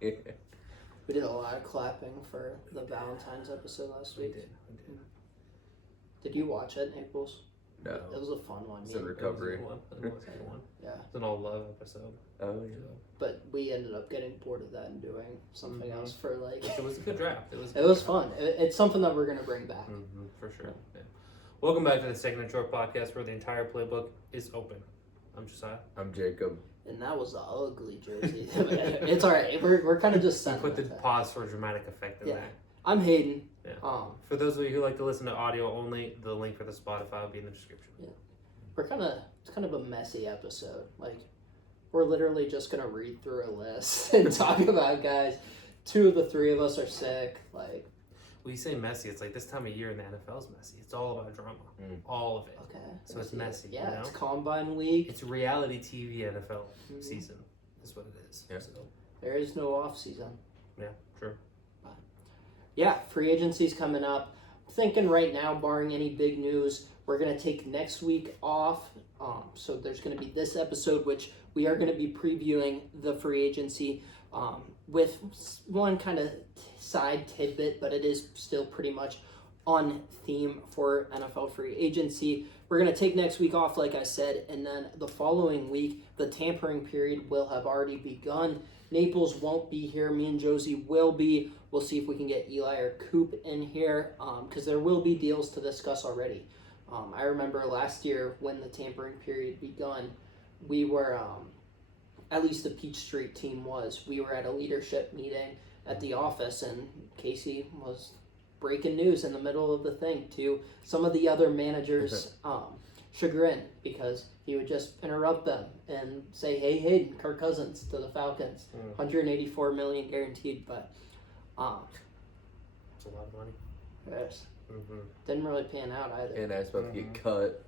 Yeah. We did a lot of clapping for the Valentine's episode last week. We did. Did you watch it, Naples? No. It was a fun one. It's Me a and- recovery. It was a good one. Yeah. It's an all love episode. Oh, yeah. But we ended up getting bored of that and doing something else for like. It was a good draft. It was. It was fun. It's something that we're gonna bring back. For sure. Yeah. Welcome back to the Second Short podcast, where the entire playbook is open. I'm Josiah. I'm Jacob. And that was the ugly jersey. It's all right. We're kind of just We set. put the pause for dramatic effect in Yeah. there. I'm Hayden. Yeah. For those of you who like to listen to audio only, the link for the Spotify will be in the description. It's kind of a messy episode. Like, we're literally just gonna read through a list and talk about guys. 2 of the 3 of us are sick. Like, When you say messy, it's like this time of year in the NFL is messy. It's all about drama. All of it. okay. So it's messy, Yeah, you know? it's Combine Week. It's reality TV NFL Mhm. season. Is what it is. Yeah. So, There is no off season. yeah, true. Yeah, free agency's coming up. Thinking right now, barring any big news, we're gonna take next week off. So there's gonna be this episode, which we are gonna be previewing the free agency with one kind of side tidbit, but it is still pretty much on theme for NFL free agency. We're gonna take next week off, like I said, and then the following week, the tampering period will have already begun. Naples won't be here. Me and Josie will be. We'll see if we can get Eli or Coop in here because there will be deals to discuss already. I remember last year when the tampering period begun, we were, at least the Peach Street team was, we were at a leadership meeting at the office and Casey was breaking news in the middle of the thing to some of the other managers' chagrin because he would just interrupt them and say, hey, Hayden, Kirk Cousins to the Falcons, 184 million guaranteed, but It's a lot of money. yes, Mm-hmm. didn't really pan out either. And I was about to get cut.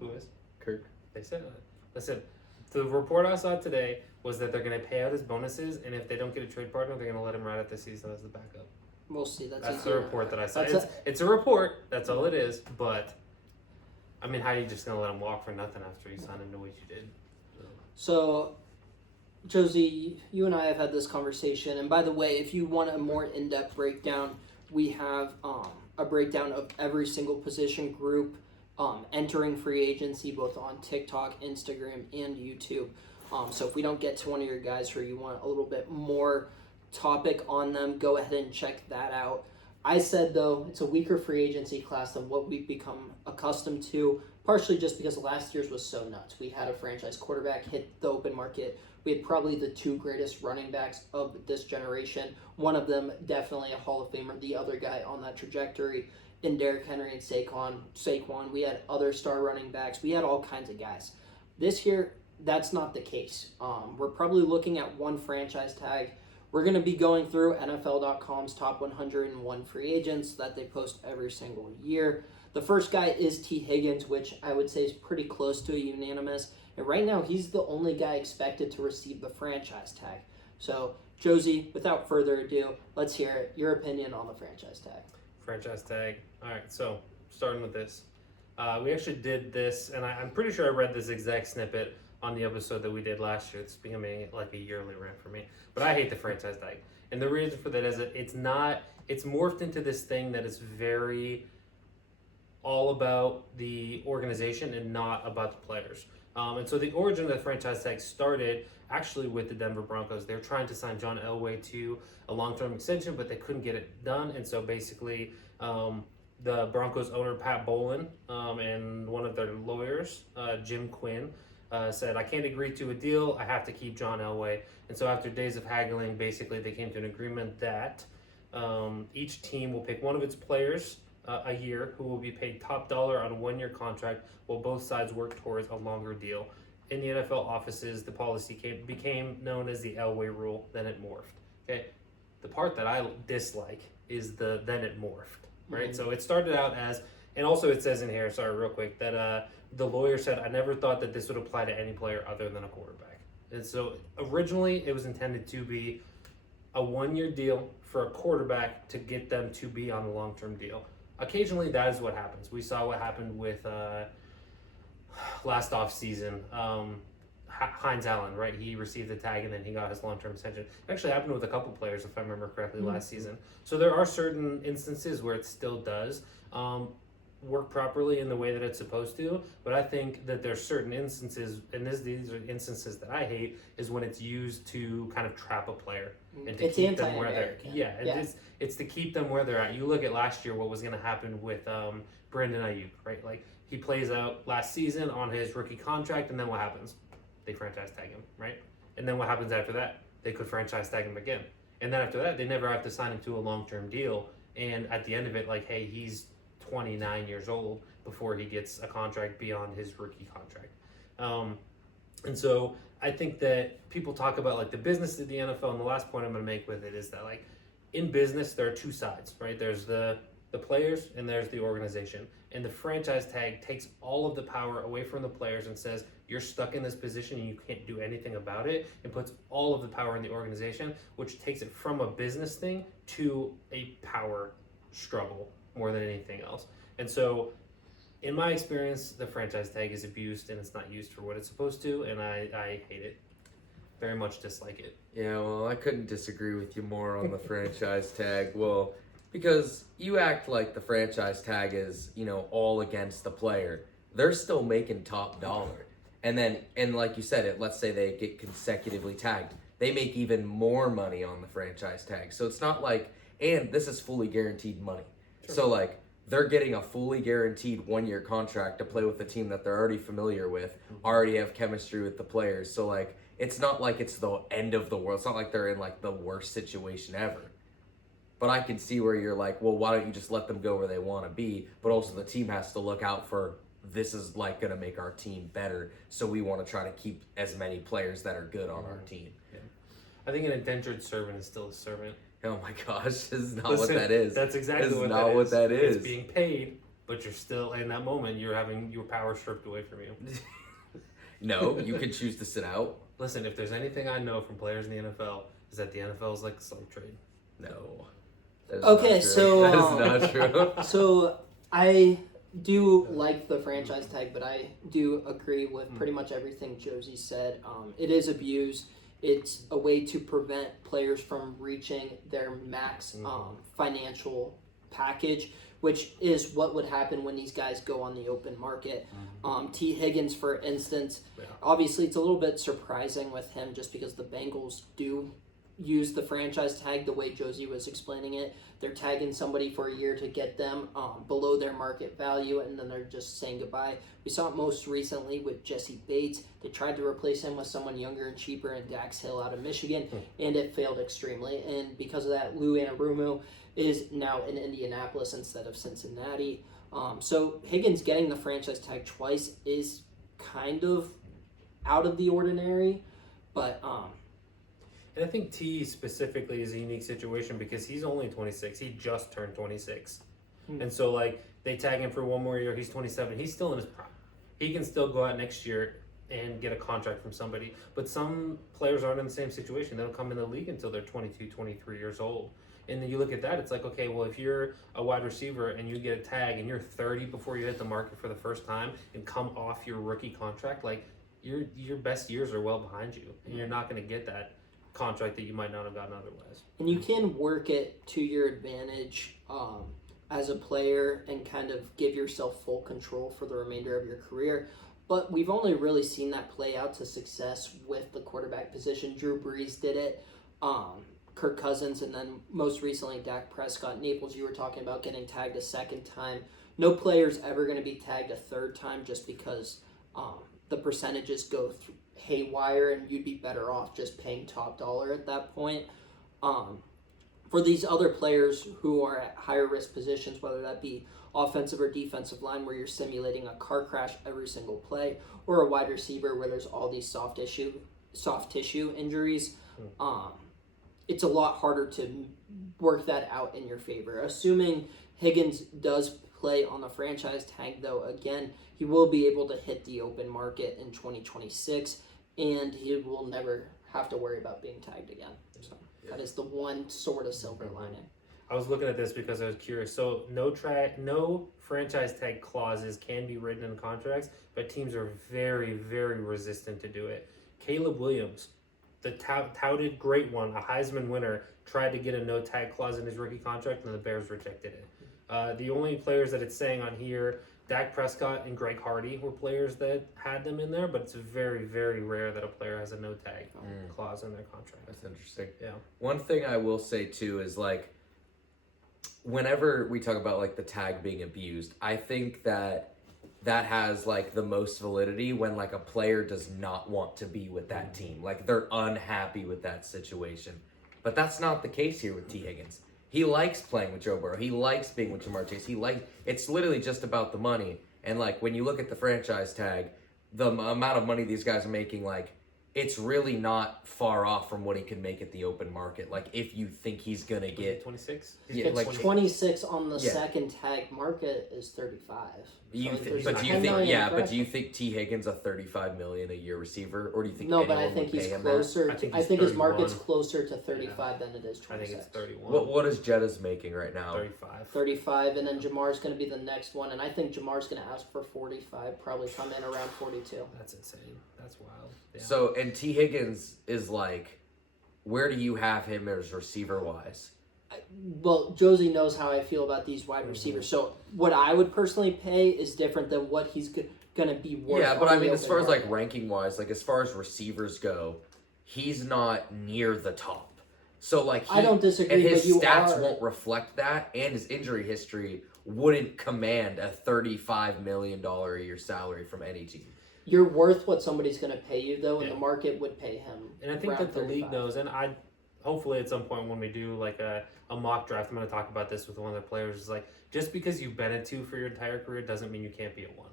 Who is? Kirk. They said it. Listen, the report I saw today was that they're going to pay out his bonuses, and if they don't get a trade partner, they're going to let him ride out this season as the backup. We'll see. That's the easier. report that I saw. That's It's a report. That's all it is. But I mean, how are you just going to let him walk for nothing after you signed him the way you did? So, Josie, you and I have had this conversation, and by the way, if you want a more in-depth breakdown, we have a breakdown of every single position group entering free agency, both on TikTok, Instagram, and YouTube. So if we don't get to one of your guys or you want a little bit more topic on them, go ahead and check that out. I said, though, it's a weaker free agency class than what we've become accustomed to, partially just because last year's was so nuts. We had a franchise quarterback hit the open market. We had probably the 2 greatest running backs of this generation. One of them definitely a Hall of Famer. The other guy on that trajectory in Derrick Henry and Saquon. We had other star running backs. We had all kinds of guys. This year, that's not the case. We're probably looking at one franchise tag. We're going to be going through NFL.com's top 101 free agents that they post every single year. The first guy is T. Higgins, which I would say is pretty close to a unanimous. And right now, he's the only guy expected to receive the franchise tag. So, Josie, without further ado, let's hear it. Your opinion on the franchise tag. Franchise tag. All right, so starting with this. We actually did this, and I'm pretty sure I read this exact snippet on the episode that we did last year. It's becoming like a yearly rant for me. But I hate the franchise tag. And the reason for that is that it's morphed into this thing that is very all about the organization and not about the players. And so the origin of the franchise tag started actually with the Denver Broncos. They're trying to sign John Elway to a long-term extension, but they couldn't get it done. And so basically, the Broncos owner, Pat Bowlen, and one of their lawyers, Jim Quinn, said, I can't agree to a deal. I have to keep John Elway. And so after days of haggling, basically they came to an agreement that each team will pick one of its players a year who will be paid top dollar on a 1-year contract while both sides work towards a longer deal. In the NFL offices, the policy became known as the Elway rule, then it morphed. Okay, the part that I dislike is the then it morphed, right? Mhm. So it started out as, and also it says in here, sorry, real quick, that the lawyer said, I never thought that this would apply to any player other than a quarterback. And so originally it was intended to be a 1-year deal for a quarterback to get them to be on a long-term deal. Occasionally that is what happens. We saw what happened with last off season. Heinz Allen, right? He received the tag and then he got his long-term extension. It actually happened with a couple players, if I remember correctly, last season. So there are certain instances where it still does work properly in the way that it's supposed to. But I think that there's certain instances, and these are instances that I hate, is when it's used to kind of trap a player and to It's keep them where they're. anti-American. It's to keep them where they're at. You look at last year, what was going to happen with Brandon Ayuk, right? Like he plays out last season on his rookie contract, and then what happens? They franchise tag him, right? And then what happens after that? They could franchise tag him again. And then after that, they never have to sign him to a long-term deal. And at the end of it, like, hey, he's 29 years old before he gets a contract beyond his rookie contract. And so I think that people talk about like the business of the NFL, and the last point I'm going to make with it is that like in business, there are two sides, right? There's the players and there's the organization. And the franchise tag takes all of the power away from the players and says, you're stuck in this position and you can't do anything about it, and puts all of the power in the organization, which takes it from a business thing to a power struggle more than anything else. And so in my experience, the franchise tag is abused and it's not used for what it's supposed to, and I hate it. Very much dislike it. Yeah, well, I couldn't disagree with you more on the franchise tag. Well, because you act like the franchise tag is, all against the player. They're still making top dollar. And like you said, let's say they get consecutively tagged. They make even more money on the franchise tag. So it's not like, and this is fully guaranteed money. Sure. So like, they're getting a fully guaranteed 1-year contract to play with a team that they're already familiar with, already have chemistry with the players. So like, it's not like it's the end of the world. It's not like they're in like the worst situation ever. But I can see where you're like, well, why don't you just let them go where they want to be? But also the team has to look out for, this is like going to make our team better. So we want to try to keep as many players that are good on our team. Yeah. I think an indentured servant is still a servant. Oh my gosh, this is not what that is. That's exactly this what is that not is. what that is. It's being paid, but you're still, in that moment, you're having your power stripped away from you. No, you can choose to sit out. Listen, if there's anything I know from players in the NFL, is that the NFL is like a slave trade. No. That is Okay, not true. so that is not true. So I do like the franchise tag, but I do agree with pretty much everything Josie said. It is abused. It's a way to prevent players from reaching their max financial package, which is what would happen when these guys go on the open market. T. Higgins, for instance, obviously it's a little bit surprising with him just because the Bengals do use the franchise tag the way Josie was explaining it. They're tagging somebody for a year to get them below their market value, and then they're just saying goodbye. We saw it most recently with Jesse Bates. They tried to replace him with someone younger and cheaper in Dax Hill out of Michigan, and it failed extremely. And because of that, Lou Anarumo is now in Indianapolis instead of Cincinnati. So Higgins getting the franchise tag twice is kind of out of the ordinary, but and I think T specifically is a unique situation because he's only 26. He just turned 26. And so, like, they tag him for one more year. He's 27. He's still in his prime. He can still go out next year and get a contract from somebody. But some players aren't in the same situation. They don't come in the league until they're 22, 23 years old. And then you look at that, it's like, okay, well, if you're a wide receiver and you get a tag and you're 30 before you hit the market for the first time and come off your rookie contract, like, your best years are well behind you. And you're not going to get that contract that you might not have gotten otherwise. And you can work it to your advantage as a player and kind of give yourself full control for the remainder of your career. But we've only really seen that play out to success with the quarterback position. Drew Brees did it, Kirk Cousins, and then most recently Dak Prescott. Naples, you were talking about getting tagged a second time. No player's ever going to be tagged a third time just because the percentages go haywire, and you'd be better off just paying top dollar at that point. For these other players who are at higher risk positions, whether that be offensive or defensive line where you're simulating a car crash every single play, or a wide receiver where there's all these soft tissue injuries, it's a lot harder to work that out in your favor. Assuming Higgins does play on the franchise tag, though, again, he will be able to hit the open market in 2026, and he will never have to worry about being tagged again. So that is the one sort of silver lining. I was looking at this because I was curious. So no franchise tag clauses can be written in contracts, but teams are very, very resistant to do it. Caleb Williams, the touted great one, a Heisman winner, tried to get a no tag clause in his rookie contract, and the Bears rejected it. The only players that it's saying on here, Dak Prescott and Greg Hardy were players that had them in there, but it's very, very rare that a player has a no tag clause in their contract. That's interesting. Yeah. One thing I will say too is like, whenever we talk about like the tag being abused, I think that has like the most validity when like a player does not want to be with that team. Like they're unhappy with that situation. But that's not the case here with T. Higgins. He likes playing with Joe Burrow. He likes being with Jamar Chase. It's literally just about the money. And like when you look at the franchise tag, the amount of money these guys are making, like it's really not far off from what he can make at the open market. Like if you think he's gonna get 26. Yeah, It's like 26 on the Yeah. second tag market is 35. do you So there's but do you 10 think million but do difference. you think T. Higgins a $35 million a year receiver, or do you think No, but anyone I think would pay he's him closer. I think I he's think his market's 31. closer to 35 than it is I think 26. it's 31. that? What is Jetta's making right now? 35. 35, and then Jamar's going to be the next one, and I think Jamar's going to ask for 45, probably come in around 42. That's insane. That's wild. Yeah. So, and T. Higgins is like, where do you have him as receiver wise? Well, Josie knows how I feel about these wide receivers, so what I would personally pay is different than what he's going to be worth. Yeah, but on I the mean, as open far as like market. ranking wise, like as far as receivers go, he's not near the top. So like, I don't disagree, and his but you stats are. won't reflect that, and his injury history wouldn't command a $35 million a year salary from any team. You're worth what somebody's going to pay you, though, and Yeah. the market would pay him. And I think around that the league 35. knows, and I hopefully at some point when we do like a mock draft, I'm going to talk about this with one of the players. Is like, just because you've been a 2 for your entire career doesn't mean you can't be a 1.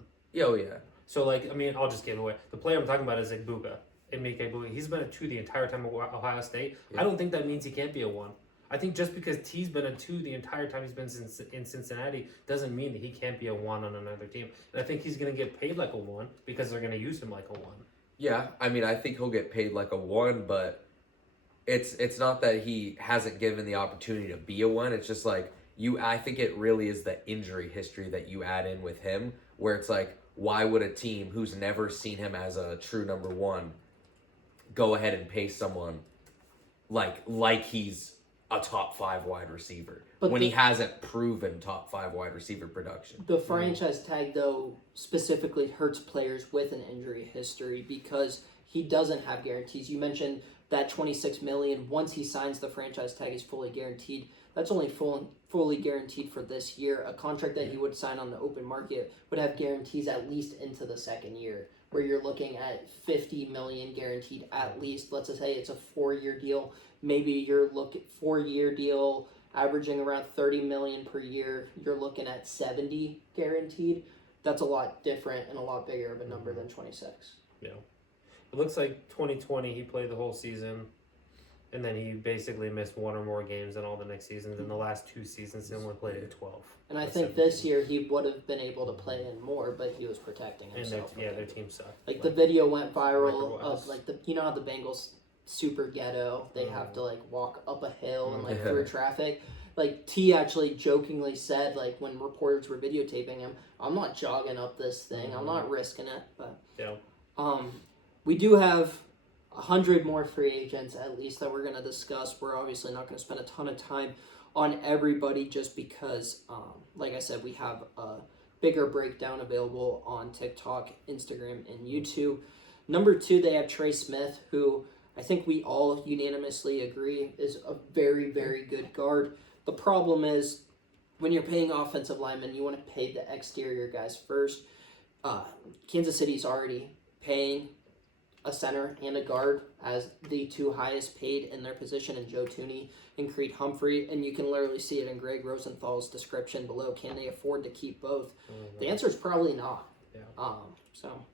Oh yeah. So like, I mean, I'll just give it away. The player I'm talking about is Igbuka. Emeka Egbuka. He's been a 2 the entire time at Ohio State. Yeah. I don't think that means he can't be a 1. I think just because T's been a 2 the entire time he's been in Cincinnati doesn't mean that he can't be a 1 on another team. And I think he's going to get paid like a 1 because they're going to use him like a 1. Yeah, I mean, I think he'll get paid like a 1, but it's not that he hasn't given the opportunity to be a 1. It's just like I think it really is the injury history that you add in with him, where it's like, why would a team who's never seen him as a true number 1 go ahead and pay someone like he's a top 5 wide receiver But when the- he hasn't proven top 5 wide receiver production? The franchise tag, though, specifically hurts players with an injury history because he doesn't have guarantees. You mentioned that $26 million. Once he signs, the franchise tag is fully guaranteed. That's only fully guaranteed for this year. A contract that he would sign on the open market would have guarantees at least into the second year, where you're looking at $50 million guaranteed at least. Let's just say it's a 4-year deal. Maybe you're looking 4-year deal averaging around $30 million per year. You're looking at 70 guaranteed. That's a lot different and a lot bigger of a number than 26. Yeah. It looks like 2020 he played the whole season, and then he basically missed 1 or more games in all the next seasons. In the last 2 seasons, he only played in 12. And I That's think 17. this year he would have been able to play in more, but he was protecting And himself. their team sucked. Like the video went viral record-wise. of like you know how the Bengals super ghetto, they have to like walk up a hill and like Yeah. through traffic. Like T actually jokingly said, like when reporters were videotaping him, I'm not jogging up this thing, I'm not risking it. But Yeah. we do have 100 more free agents at least that we're gonna discuss. We're obviously not gonna spend a ton of time on everybody just because like I said, we have a bigger breakdown available on TikTok, Instagram, and YouTube. Number 2, they have Trey Smith, who I think we all unanimously agree is a very, very good guard. The problem is when you're paying offensive linemen, you want to pay the exterior guys first. Kansas City's already paying a center and a guard as the 2 highest paid in their position in Joe Tooney and Creed Humphrey, and you can literally see it in Greg Rosenthal's description below. Can they afford to keep both? The answer is probably not. Yeah. So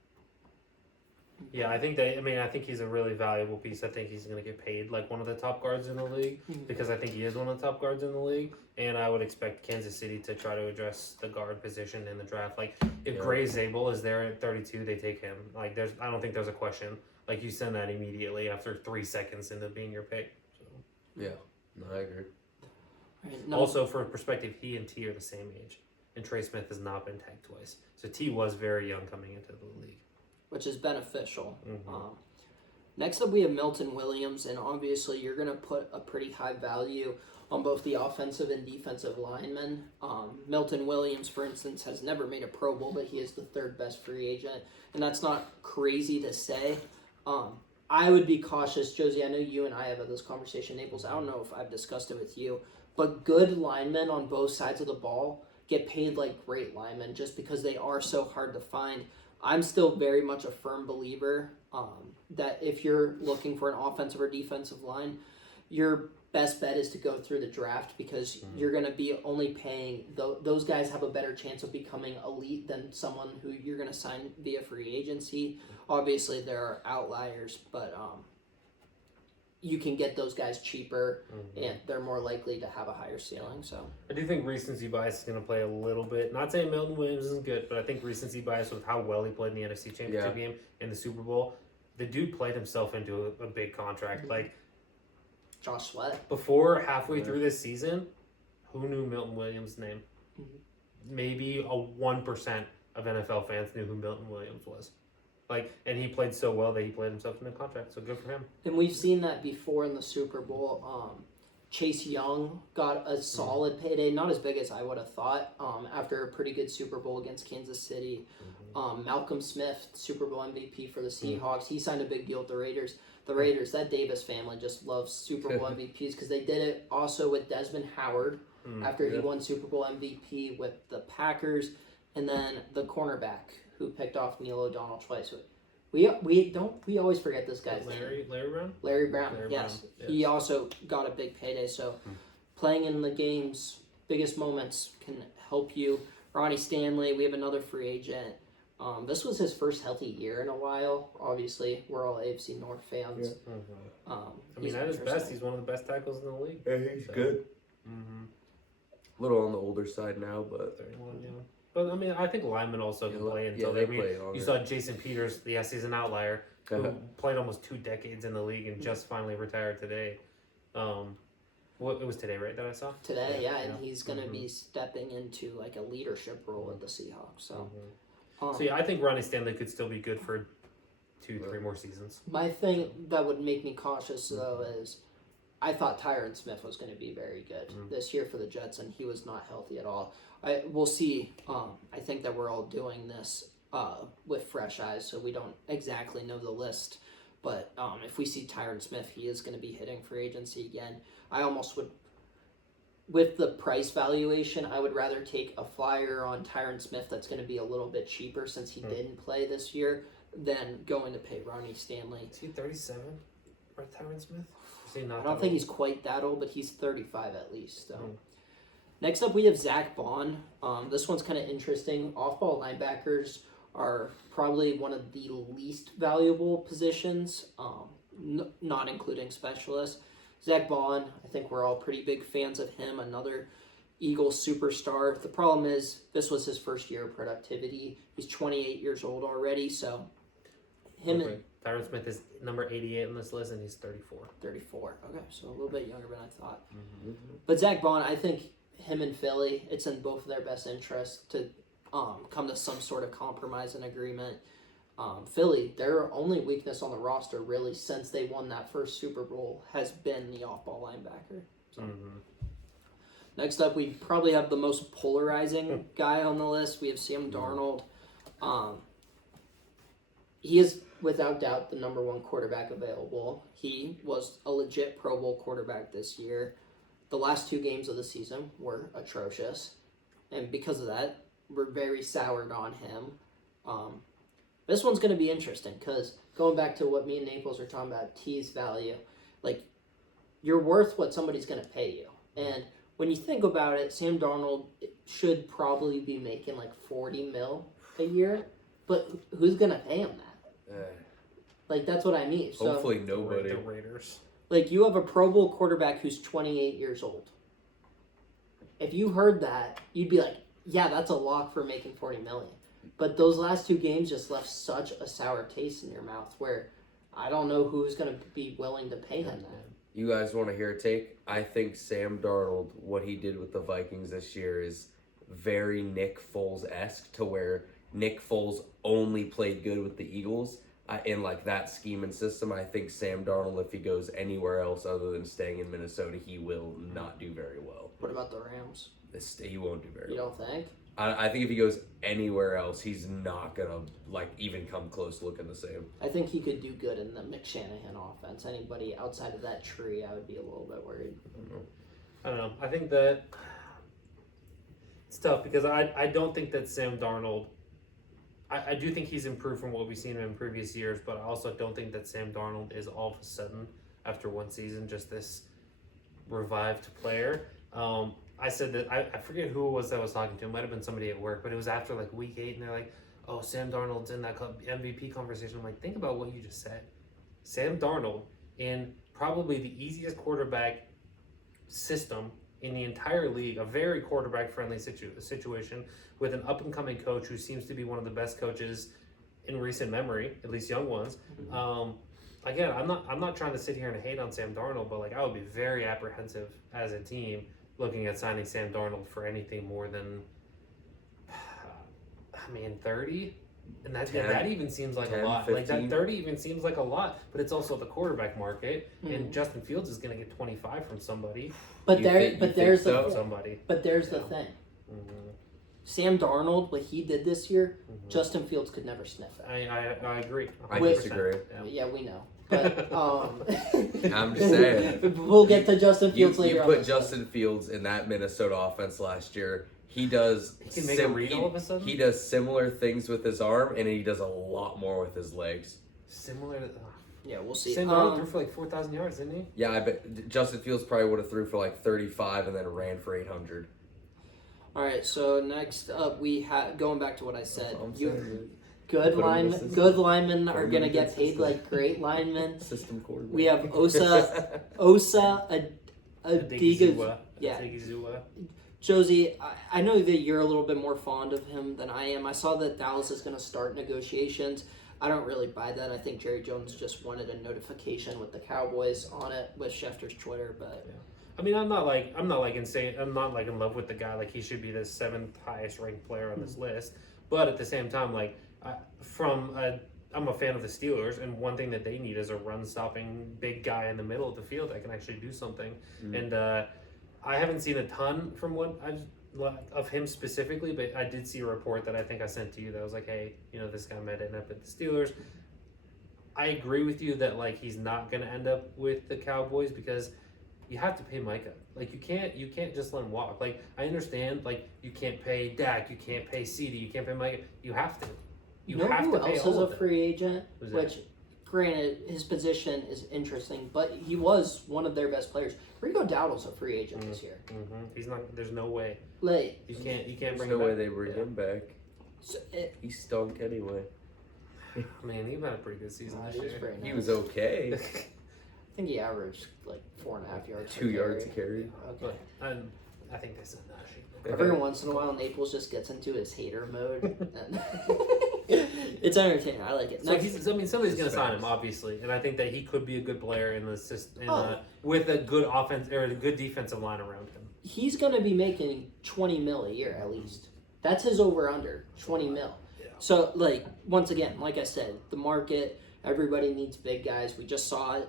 Yeah, I think he's a really valuable piece. I think he's going to get paid like one of the top guards in the league because I think he is one of the top guards in the league. And I would expect Kansas City to try to address the guard position in the draft. Like if Gray Zabel is there at 32, they take him. Like I don't think there's a question. Like you send that immediately after 3 seconds into being your pick. So. Yeah, no, I agree. right, no, Also, for perspective, he and T are the same age, and Trey Smith has not been tagged twice. So T was very young coming into the league. which is beneficial. Mhm. Next up, we have Milton Williams, and obviously you're going to put a pretty high value on both the offensive and defensive linemen. Milton Williams, for instance, has never made a Pro Bowl, but he is the third best free agent, and that's not crazy to say. I would be cautious, Josie. I know you and I have had this conversation, Naples. I don't know if I've discussed it with you, but good linemen on both sides of the ball get paid like great linemen just because they are so hard to find. I'm still very much a firm believer that if you're looking for an offensive or defensive line, your best bet is to go through the draft because you're going to be only paying those guys have a better chance of becoming elite than someone who you're going to sign via free agency. Obviously, there are outliers, but you can get those guys cheaper, and they're more likely to have a higher ceiling. So I do think recency bias is going to play a little bit. Not saying Milton Williams isn't good, but I think recency bias with how well he played in the NFC Championship game and the Super Bowl, the dude played himself into a big contract. Like Josh Sweat. before halfway through this season, who knew Milton Williams' name? Maybe a 1% of NFL fans knew who Milton Williams was. And he played so well that he played himself in a contract, so good for him. And we've seen that before in the Super Bowl. Chase Young got a solid payday, not as big as I would have thought, after a pretty good Super Bowl against Kansas City. Malcolm Smith, Super Bowl MVP for the Seahawks, he signed a big deal with the Raiders. The Raiders, that Davis family just loves Super Bowl MVPs because they did it also with Desmond Howard after he won Super Bowl MVP with the Packers, and then the cornerback who picked off Neil O'Donnell twice. We always forget this guy's name. Larry Brown? Larry Brown, yes. He also got a big payday, so playing in the games, biggest moments can help you. Ronnie Stanley, we have another free agent. This was his first healthy year in a while. Obviously, we're all AFC North fans. I mean, at his best, he's one of the best tackles in the league. Yeah, he's good. A little on the older side now, but 31, yeah. But I mean, I think linemen also can play until they they. play You saw Jason Peters. Yes, he's an outlier who played almost 2 decades in the league and just finally retired today. What it was today, right? That I saw today, yeah, and he's going to be stepping into like a leadership role at the Seahawks. So, so yeah, I think Ronnie Stanley could still be good for 2-3 more seasons. My thing that would make me cautious though is I thought Tyron Smith was going to be very good this year for the Jets, and he was not healthy at all. We'll see. I think that we're all doing this with fresh eyes, so we don't exactly know the list. But if we see Tyron Smith, he is going to be hitting free agency again. I almost would, with the price valuation, I would rather take a flyer on Tyron Smith that's going to be a little bit cheaper since he didn't play this year than going to pay Ronnie Stanley. Is he 37? Right, Tyron Smith? Is he not I don't think he's quite that old, but he's 35 at least. So. Next up, we have Zach Bond. This one's kind of interesting. Off-ball linebackers are probably one of the least valuable positions, not including specialists. Zach Bond, I think we're all pretty big fans of him, another Eagles superstar. The problem is this was his first year of productivity. He's 28 years old already, so him and Tyron Smith is number 88 on this list, and he's 34. 34. Okay, so a little bit younger than I thought. But Zach Bond, I think him and Philly, it's in both of their best interests to come to some sort of compromise and agreement. Philly, their only weakness on the roster really since they won that first Super Bowl has been the off-ball linebacker. So. Next up, we probably have the most polarizing guy on the list. We have Sam Darnold. He is without doubt the number 1 quarterback available. He was a legit Pro Bowl quarterback this year. The last 2 games of the season were atrocious, and because of that, we're very soured on him. This one's going to be interesting because going back to what me and Naples are talking about, T's value, like you're worth what somebody's going to pay you. And when you think about it, Sam Darnold should probably be making like $40 million a year, but who's going to pay him that? Like that's what I mean. Hopefully nobody. The Raiders. Like you have a Pro Bowl quarterback who's 28 years old. If you heard that, you'd be like, yeah, that's a lock for making $40 million. But those last 2 games just left such a sour taste in your mouth where I don't know who's going to be willing to pay him that. You guys want to hear a take? I think Sam Darnold, what he did with the Vikings this year is very Nick Foles-esque to where Nick Foles only played good with the Eagles. in like that scheme and system. I think Sam Darnold, if he goes anywhere else other than staying in Minnesota, he will not do very well. What about the Rams? He won't do very You well. don't think? I think if he goes anywhere else, he's not gonna like even come close to looking the same. I think he could do good in the McShanahan offense. Anybody outside of that tree, I would be a little bit worried. I don't know. I think that it's tough because I don't think that Sam Darnold. I do think he's improved from what we've seen in previous years, but I also don't think that Sam Darnold is all of a sudden, after one season, just this revived player. I said that, I forget who it was that I was talking to. It might have been somebody at work, but it was after like week 8, and they're like, oh, Sam Darnold's in that MVP conversation. I'm like, think about what you just said. Sam Darnold in probably the easiest quarterback system in the entire league, a very quarterback-friendly situation with an up-and-coming coach who seems to be one of the best coaches in recent memory, at least young ones. Again, I'm not trying to sit here and hate on Sam Darnold, but like I would be very apprehensive as a team looking at signing Sam Darnold for anything more than 30. And that even seems like 10, a lot. 15. Like that 30 even seems like a lot, but it's also the quarterback market, and Justin Fields is going to get 25 from somebody. But You think there's so? Somebody. the thing. Mm-hmm. Sam Darnold, what he did this year, Mm-hmm. Justin Fields could never sniff it. I agree. I 100%. disagree. Yeah. Yeah, we know. But I'm just saying. We'll get to Justin You Fields later. put Justin Fields in that Minnesota offense last year. He does. He can make a read all of a sudden? He does similar things with his arm, and he does a lot more with his legs. Similar to Yeah, we'll see. Sam Darnold threw for like 4,000 yards, didn't he? Yeah, I bet Justin Fields probably would have threw for like 35 and then ran for 800. All right, so next up we have going back to what I said. I'm saying. Good Put him in the linemen. system. Good linemen Put are him in gonna a get good paid system. like great linemen. System quarterback. We have Osa Adiga. Yeah. Odigizua. Josie, I know that you're a little bit more fond of him than I am. I saw that Dallas is going to start negotiations. I don't really buy that. I think Jerry Jones just wanted a notification with the Cowboys on it with Schefter's Twitter, but I mean, I'm not like insane. I'm not like in love with the guy. Like he should be the 7th highest ranked player on this list. But at the same time, like I'm a fan of the Steelers, and one thing that they need is a run-stopping big guy in the middle of the field that can actually do something. And I haven't seen a ton from what of him specifically, but I did see a report that I think I sent to you that was like, hey, this guy might end up at the Steelers. I agree with you that like he's not going to end up with the Cowboys because you have to pay Micah. Like you can't just let him walk. Like I understand, like you can't pay Dak, you can't pay CeeDee, you can't pay Micah. You have to. You know have who to pay else all is of a them. free agent? Who's that? Which, granted, his position is interesting, but he was one of their best players. Rico Dowdle's a free agent this year. He's not. There's no way. Like, You can't There's bring no him way back. they bring him back. so He stunk anyway. Man, he had a pretty good season he this was year. very He nice. was okay. I think he averaged like 4.5 yards. 2 yards a carry. Okay. But I think they said no. Every once in a while, Naples just gets into his hater mode. And it's entertaining. I like it. So Next, somebody's going to sign Facts. him, obviously, and I think that he could be a good player in the system, Oh. with a good offense or a good defensive line around him. he's going to be making 20 mil a year at least. That's his over-under, 20 mil. Yeah. So, like, once again, like I said, the market, everybody needs big guys. We just saw it.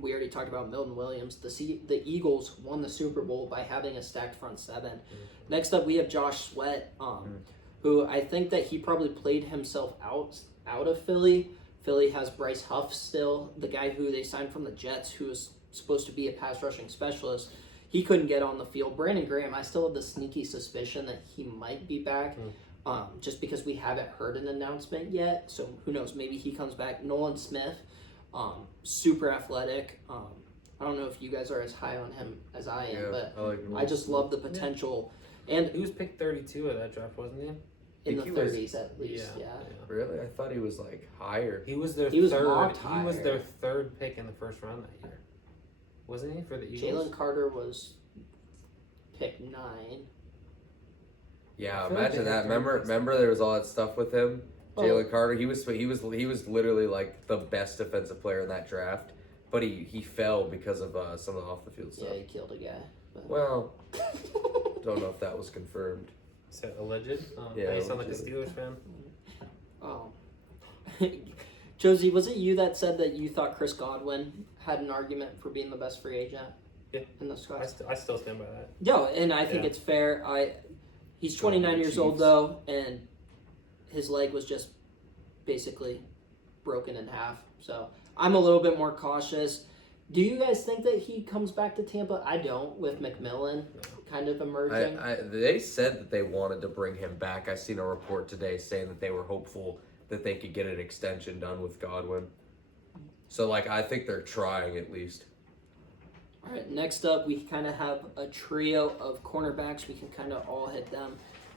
We already talked about Milton Williams. The Eagles won the Super Bowl by having a stacked front seven. Next up, we have Josh Sweat, who I think that he probably played himself out of Philly. Philly has Bryce Huff still, the guy who they signed from the Jets, who is supposed to be a pass rushing specialist. He couldn't get on the field. Brandon Graham, I still have the sneaky suspicion that he might be back, just because we haven't heard an announcement yet. So who knows? Maybe he comes back. Nolan Smith, super athletic. I don't know if you guys are as high on him as I am, but I like him. I just love the potential. And He was picked 32 at that draft, wasn't he? in the think he was- 30s at least, yeah. Really? I thought he was like higher. He was their He was third. mocked He was higher. their third pick in the first round that year, wasn't he, for the Eagles? Jalen Carter was pick 9. Yeah, I feel like imagine they had that. three Remember there was all that stuff with him. Oh. Jalen Carter. He was literally like the best defensive player in that draft, but he fell because of some of the off the field stuff. Yeah, he killed a guy. But... Well, don't know if that was confirmed. So alleged. Yeah, You sound like a alleged. Steelers fan. Oh. Josie, was it you that said that you thought Chris Godwin had an argument for being the best free agent? Yeah. In this class. I still stand by that. No, and I think Yeah. it's fair. He's 29 years old Chiefs. though, and his leg was just basically broken in half. So I'm a little bit more cautious. Do you guys think that he comes back to Tampa? I don't, with McMillan kind of emerging. They said that they wanted to bring him back. I seen a report today saying that they were hopeful that they could get an extension done with Godwin. So, like, I think they're trying at least. All right, next up, we kind of have a trio of cornerbacks. We can kind of all hit them.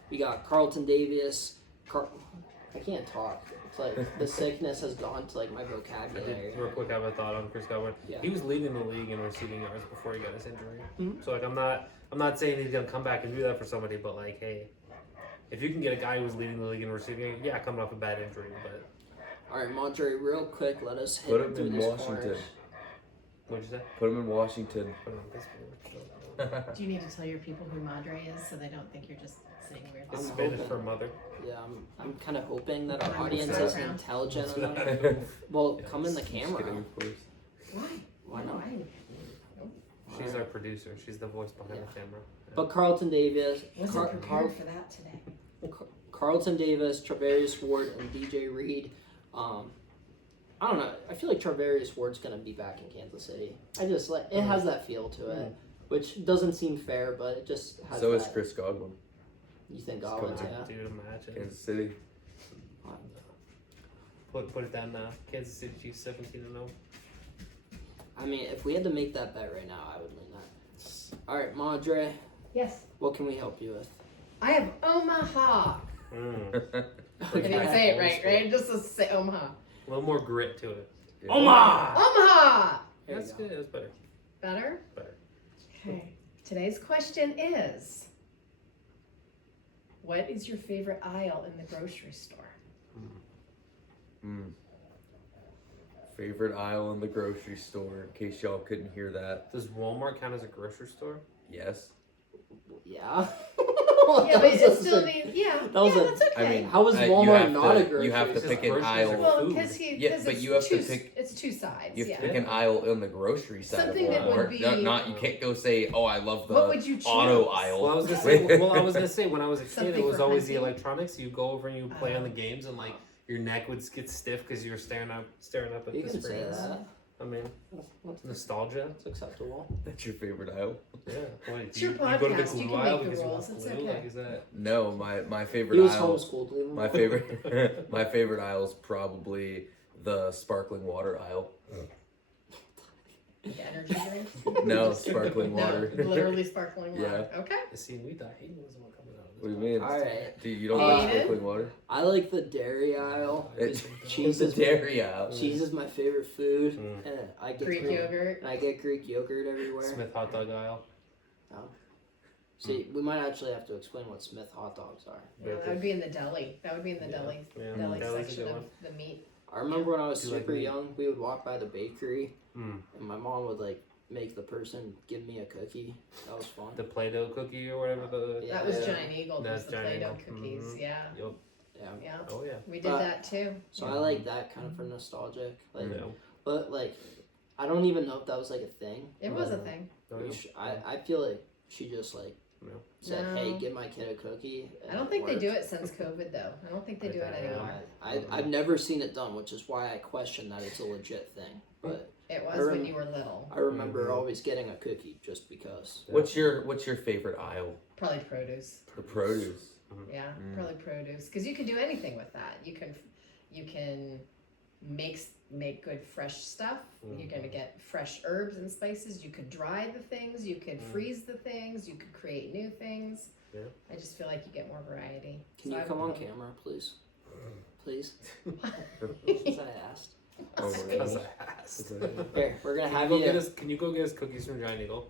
We got Carlton Davis. I can't talk. It's like the sickness has gone to like my I vocabulary. did real quick have a thought on Chris Godwin. Yeah. He was leading the league in receiving yards before he got his injury. Mhm. So like I'm not saying he's gonna come back and do that for somebody, but like hey, if you can get a guy who's leading the league in receiving, yeah, coming off a bad injury, but All right, Montre, real quick, let us hit Put him through in these Washington. corners. what'd you say? Put him in Washington. Put him on this one. Do you need to tell your people who Madre is so they don't think you're just saying weird It's I'm stuff? Spanish hoping. for mother. Yeah, I'm kind of hoping that our I'm audience so is proud. intelligent enough. Yeah, Well, come in the just camera. kidding, of course. Why? Why No, not? She's our producer. She's the voice behind the camera. But Carlton Davis, Wasn't prepared for that today. Carlton Davis, Travarius Ward, and DJ Reed. I don't know. I feel like Travarius Ward's gonna be back in Kansas City. I just like it has that feel to it, which doesn't seem fair, but it just has. So that. is Chris Godwin. You think It's Godwin's coming. yeah? Dude, imagine. Kansas City. Put it down now. Kansas City Chiefs 17-0. I mean, if we had to make that bet right now, I would lean that. All right, Madre, Yes. what can we help you with? I have Omaha. Mm. I didn't say it right, right? Just to say Omaha. A little more grit to it. Omaha! Omaha! There you That's go. good. That's better. Better? Better. Okay. Today's question is, what is your favorite aisle in the grocery store? Favorite aisle in the grocery store, in case y'all couldn't hear that. Does Walmart count as a grocery store? Yes. Yeah. Yeah, but it still means, yeah. That was yeah, a- that's okay. I mean, How is you Walmart have not to- a grocery You have to store? pick an Groceries aisle. are well, food. because Yeah, but you have to pick- it's two sides. You have yeah. to pick an aisle in the grocery side Something of that would Walmart. be- Not you can't go say, oh, I love What the would you choose? auto aisle. Well, I was gonna say when I was a kid, Something it was for always the hunting? electronics. You go over and you play on the Oh. games, and like your neck would get stiff because you were staring up at You the can say screens. that. I mean, That's nostalgia. acceptable. That's your favorite aisle? Yeah. What, It's your you go to the podcast, glue you can aisle make the because you rules, want it's glue? okay. Like, is that? No, my favorite He was aisle. homeschooled. Leave him My alone. favorite, my favorite aisle is probably the sparkling water aisle. Like energy drinks? No, sparkling water. No, literally sparkling water. Okay. See, we thought Hayden was the one coming out. What do you mean? All right. Dude, you don't like Hayden? sparkling water? I like the dairy aisle. It's Cheese the is dairy aisle. cheese is my favorite food, Mm. and I get Greek yogurt. and I get Greek yogurt everywhere. Smith hot dog aisle. See, we might actually have to explain what Smith hot dogs are. Yeah, that would be in the deli. That would be in the deli Yeah, deli deli's a section good of one. the meat. I remember when I was Do you like super meat? young, we would walk by the bakery, Mm. and my mom would like make the person give me a cookie. That was fun. The Play-Doh cookie or whatever the. Yeah. That was Giant Eagle. That's That's the Giant Play-Doh Eagle. cookies. Mhm. Yeah, Yep. Yeah. yeah. Oh yeah. We did But- that too. So I like that kind of for nostalgic. Like, Yeah. but like, I don't even know if that was like a thing. It was a thing. Oh, We yeah. sh- I feel like she just like Yeah. said, No. "Hey, give my kid a cookie." I don't think they do it since COVID though. I don't think they do it Yeah. anymore. I've never seen it done, which is why I question that it's a legit thing. But It I was when rem- you were little. I remember Mhm. always getting a cookie just because. What's your favorite aisle? Probably produce. The produce. Yeah, Mm. probably produce. Because you can do anything with that. You can make good fresh stuff. You're gonna get fresh herbs and spices. You could dry the things. You could freeze the things. You could create new things. Yeah. I just feel like you get more variety. Can So you I come would on go- camera, please? Please. Yeah. As I asked. Oh, Because really? I asked. Here, we're gonna have Can you. you go get us cookies from Giant Eagle?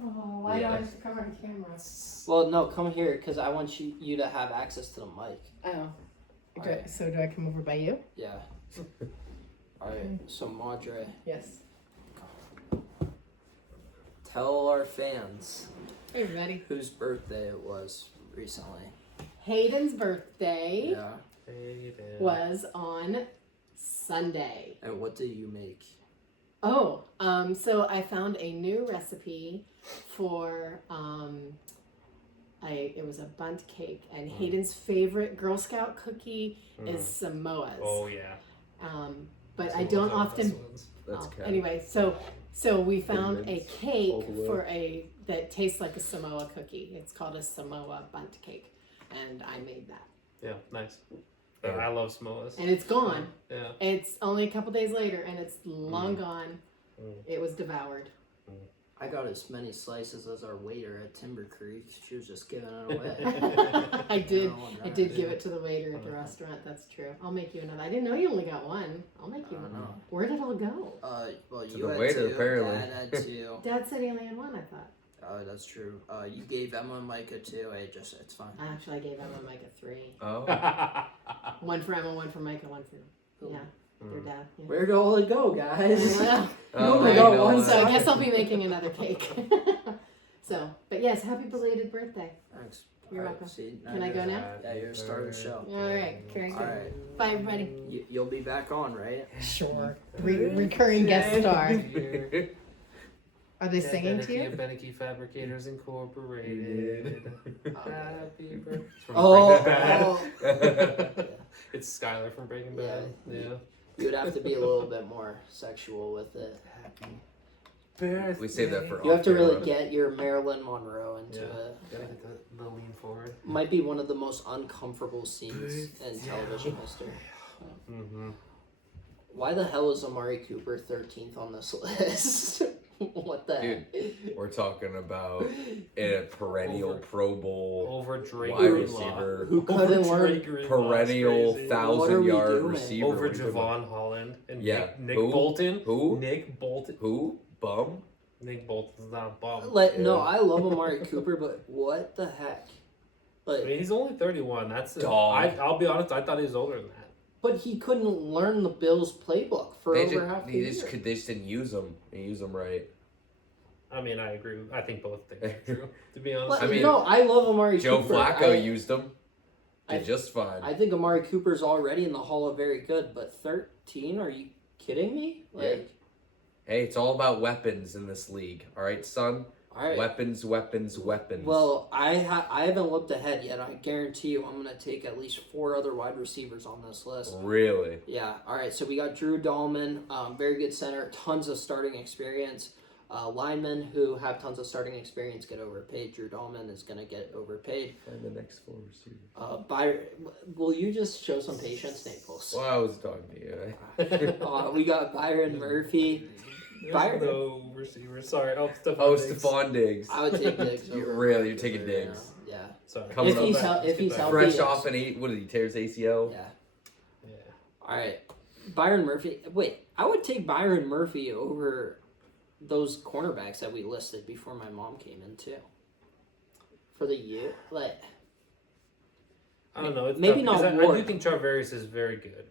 Oh, why do I have to come on camera? Well, no, come here because I want you to have access to the mic. Oh. Alright. So do I come over by you? Yeah. All right. So Madre, Yes. tell our fans Hey, everybody. whose birthday it was recently. Hayden's birthday. Yeah. was on Sunday. And what do you make? Oh, so I found a new recipe for it was a bundt cake, and Hayden's favorite Girl Scout cookie is Samoas. Oh yeah. But I Samoas don't are the often. best ones. That's cap. Anyway, so we found a Hayden's cake all the way. for that tastes like a Samoa cookie. It's called a Samoa bundt cake, and I made that. Yeah, nice. I love Samoas. And it's gone. Yeah. It's only a couple days later, and it's long gone. It was devoured. I got as many slices as our waiter at Timber Creek. She was just giving it away. I did. Oh, I did give it to the waiter at the restaurant. That's true. I'll make you another. I didn't know you only got one. I'll make you I one. know. Where did it all go? Well, To you the had waiter, two. apparently. Dad had two. Dad said he only had one. I thought. That's true. You gave Emma and Micah two. It's fine. Actually, I gave Emma and Micah 3. Oh, One for Emma, one for Micah, one for your dad. Yeah. Where'd all it go, guys? Well, oh my I God, know one that. so I guess I'll be making another cake. But yes, happy belated birthday. Thanks. You're All right, welcome. see, Can I go now? Yeah, you're starting the show. All right, very All good. right. Bye, everybody. You'll be back on, right? Sure. Recurring guest star. Are they singing to you? Beneke Fabricators Incorporated. Happy birthday. Oh. It's Skylar from Breaking Bad. Yeah. You would have to be a little bit more sexual with it. Happy birthday. We save that for You have to really off-camera. get your Marilyn Monroe into Yeah. it. Gotta get the lean forward. Might be one of the most uncomfortable scenes in television history. Mm-hmm. Why the hell is Amari Cooper 13th on this list? What the heck? We're talking about a perennial Pro Bowl Over Drake wide Greenlaw. receiver, Who couldn't Over learn? Drake Greenlaw. perennial It's crazy. What are we 1,000-yard doing? receiver. Over What are you talking about? Javon Holland and Yeah. Nick Who? Bolton. Who? Nick Bolton. Who? Bum? Nick Bolton's not a bum. No, Yeah. I love Amari Cooper, but what the heck? I mean, he's only 31. That's Dog. I'll be honest. I thought he was older than that. But he couldn't learn the Bills playbook for over half the year. They just didn't use them. They use them right. I mean, I agree. I think both things are true. To be honest, But, I mean, no, I love Amari Joe Cooper. Flacco used them. Did I- just fine. I think Amari Cooper's already in the Hall of Very Good, but 13? Are you kidding me? Like, Hey, it's all about weapons in this league. All right, son? all right. Weapons, weapons, weapons. Well, I haven't looked ahead yet. I guarantee you I'm going to take at least 4 other wide receivers on this list. Really? Yeah, all right. So we got Drew Dahlman, very good center, tons of starting experience. Linemen who have tons of starting experience get overpaid. Drew Dahlman is going to get overpaid. Find the next 4 receivers. Will you just show some patience, Naples? Well, I was talking to you. We got Byron Murphy. There's Byron- no receiver. Sorry. Oh, Stephon Oh, Diggs. Stephon Diggs. I would take Diggs. You're over really- Murphy you're taking right Diggs. now. Yeah. Sorry. Coming If up he's back. hel- if he's healthy. Fresh yes. off an 8, what did he tear his ACL? Yeah. Yeah. All right. Byron Murphy. Wait, I would take Byron Murphy over those cornerbacks that we listed before my mom came in too. For the year, like I don't know. It's Maybe tough, not because I Ward. do think Charvarius is very good.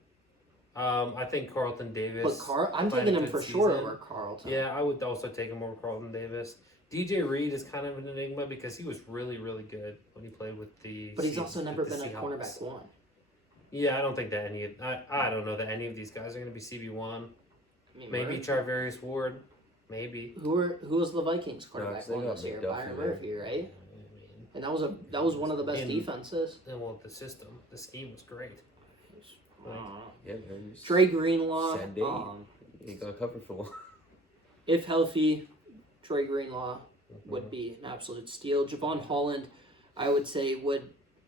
I think Carlton Davis. but I'm played taking a him good for sure season. over Carlton. Yeah, I would also take him over Carlton Davis. DJ Reed is kind of an enigma because he was really, really good when he played with the. But he's Se- also with never the been a Seahawks. cornerback one. Yeah, I don't think that I don't know that any of these guys are going to be CB1. I mean, Maybe Charvarius Ward. Maybe. Who was the Vikings No, cornerback they one got this year? McDuffie Byron there. Murphy, right? I And that was one of the best In- defenses. mean, well, the system, the scheme was great. Yeah, man. Dre Greenlaw. Sandy. He got covered for long. If healthy, Dre Greenlaw would be an absolute steal. Javon Holland, I would say,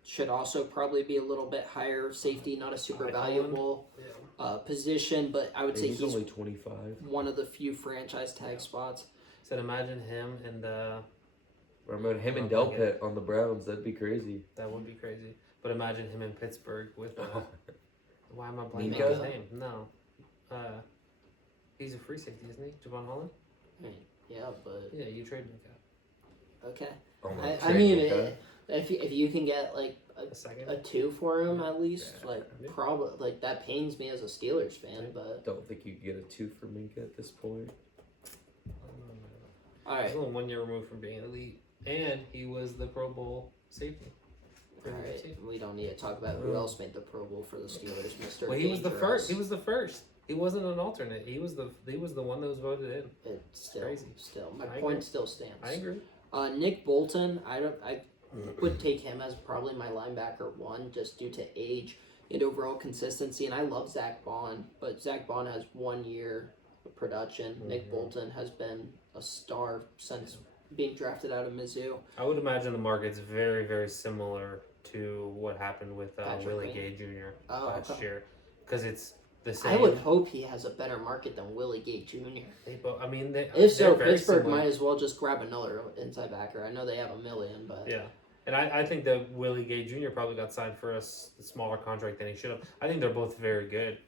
should also probably be a little bit higher safety, not a super Mike valuable Yeah. Position, but I would say He's he's only 25. one of the few franchise tag spots. Said imagine him and Remember him and Oh, Delpit on the Browns. That'd be crazy. that would be crazy. But imagine him in Pittsburgh with why am I blanking Minka? on his name? No. He's a free safety, isn't he? Javon Holland? Yeah, but Yeah, you trade Minka. okay. Oh my I mean, God. if you can get like A second. a 2 for him at least, Yeah. like Yeah. probably like that pains me as a Steelers fan. But Don't think you could get a 2 for Minka at this point. all He's right, only 1 year removed from being elite. And he was the Pro Bowl safety. for the Alright. team. team. We don't need to talk about who else made the Pro Bowl for the Steelers, Mr. Well, he was the Dangerous. first. He was the first. He wasn't an alternate. He was the one that was voted in. It's still, Crazy. my I point agree. still stands. I agree. Nick Bolton, I would take him as probably my linebacker one, just due to age and overall consistency. And I love Zach Bond, but Zach Bond has 1 year of production. Nick Bolton has been a star since being drafted out of Mizzou. I would imagine the market's very, very similar to what happened with Patrick Willie Queen. Gay Jr. Oh, last okay. year, because it's the same. I would hope he has a better market than Willie Gay Jr. I mean, If so, they're very Pittsburgh similar. might as well just grab another inside backer. I know they have $1 million, but Yeah. And I think that Willie Gay Jr. probably got signed for a smaller contract than he should have. I think they're both very good.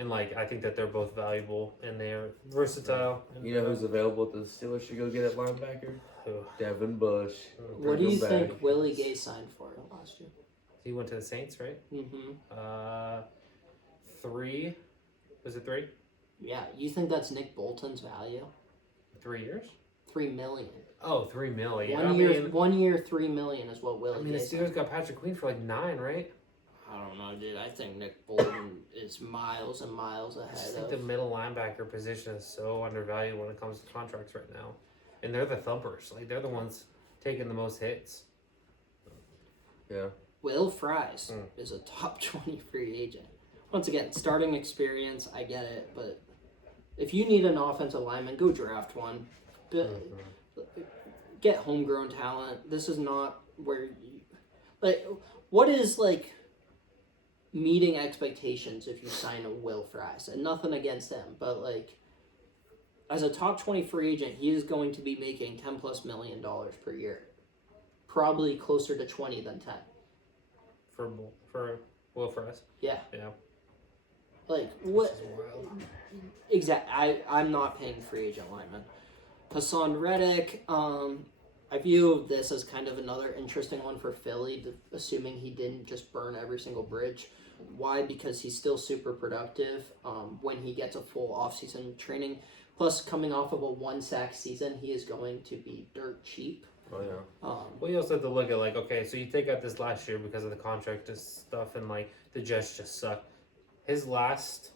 And, I think that they're both valuable and they're versatile. And, You know who's available that the Steelers should go get at linebacker? who? Devin Bush. what do Bring you him think back. Willie Gay signed for last year? He went to the Saints, right? Mm-hmm. 3. Was it 3? Yeah, you think that's Nick Bolton's value? 3 years? $3 million. Oh, $3 million. 1 year, 1 year, $3 million is what Willie I mean, the Gay signed. Steelers got Patrick Queen for 9, right? I don't know, dude. I think Nick Bolton is miles and miles I just ahead think of. the middle linebacker position is so undervalued when it comes to contracts right now. And they're the thumpers. They're the ones taking the most hits. Yeah. Will Fries is a top 20 free agent. Once again, starting experience, I get it, but if you need an offensive lineman, go draft one. Get homegrown talent. This is not where you, what is meeting expectations if you sign a Will Fries? And nothing against him, but as a top 20 free agent, he is going to be making $10+ million per year. Probably closer to 20 than 10. For Will Fries. Yeah. Yeah. What? This is wild. Exactly. I'm not paying free agent linemen. Hassan Reddick. I view this as kind of another interesting one for Philly, assuming he didn't just burn every single bridge. Why? Because he's still super productive when he gets a full offseason training. Plus, coming off of a 1-sack season, he is going to be dirt cheap. Oh yeah. Well, you also have to look at okay, so you take out this last year because of the contract and stuff, and the Jets just suck. His last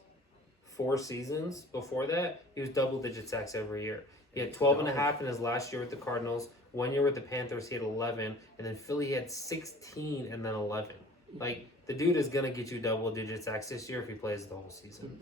4 seasons before that, he was double-digit sacks every year. He had 12.5 in his last year with the Cardinals. 1 year with the Panthers, he had 11, and then Philly he had 16 and then 11. The dude is gonna get you double-digit sacks this year if he plays the whole season.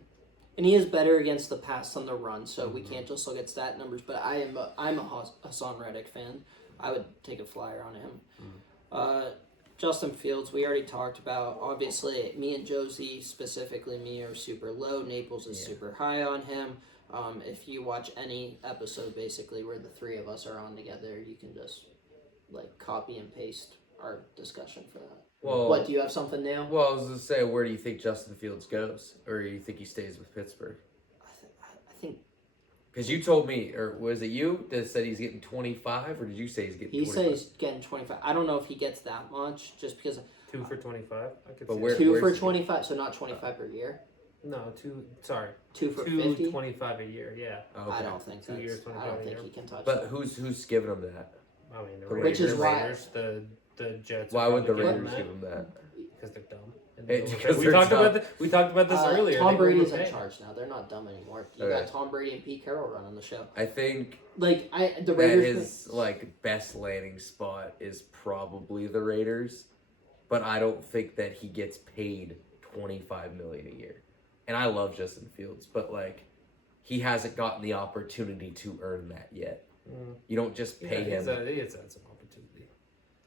And he is better against the pass than the run, so we can't just look at stat numbers. But I'm a Hassan Reddick fan. I would take a flyer on him. Justin Fields, we already talked about. Obviously, me and Josie, specifically me, are super low. Naples is super high on him. If you watch any episode, basically, where the three of us are on together, you can just copy and paste our discussion for that. Well, What, do you have something now? Well, I was gonna say, where do you think Justin Fields goes, or do you think he stays with Pittsburgh? I think Because you told me, or was it you that said he's getting 25, or did you say he's getting? he 25? says getting 25. I don't know if he gets that much, just because 2 for 25. I could But see where- that. 2 for where's he- 25, so not 25 per year. No, 2. Sorry, 2 for 2 50. 25 a year. Yeah. Oh, okay. I don't think 2 years, that's. I 25 don't a think year. he can touch But that. who's giving him that? I mean, the The Raiders, Which is why- the Jets. Why would the probably Raiders give give them him that? because they're dumb. And Hey, they because overpay. we they're talked dumb. about this earlier. Tom They Brady's in overpay. charge now. They're not dumb anymore. You Okay. got Tom Brady and Pete Carroll running the show. I think The that Raiders. his best landing spot is probably the Raiders, but I don't think that he gets paid $25 million a year. And I love Justin Fields, but he hasn't gotten the opportunity to earn that yet. You don't just pay him. He has had some opportunity.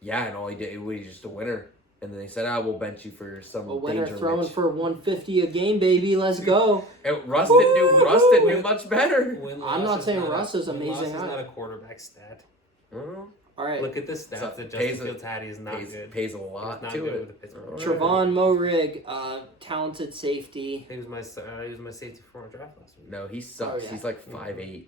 Yeah, and all he did was just a winner. And then they said, we'll bench you for some A winner danger throwing rich. for 150 a game, baby. Let's go. And Rustin knew much better. I'm not saying Russ is amazing Win-loss is either. not a quarterback stat. All right. Look at the stats So that pays Justin Fields had. He's not good. Pays a He's lot not to good it. with the Pittsburgh. All right. Trevon Moehrig, talented safety. He was my safety for our draft last week. No, he sucks. Oh, yeah. He's 5'8".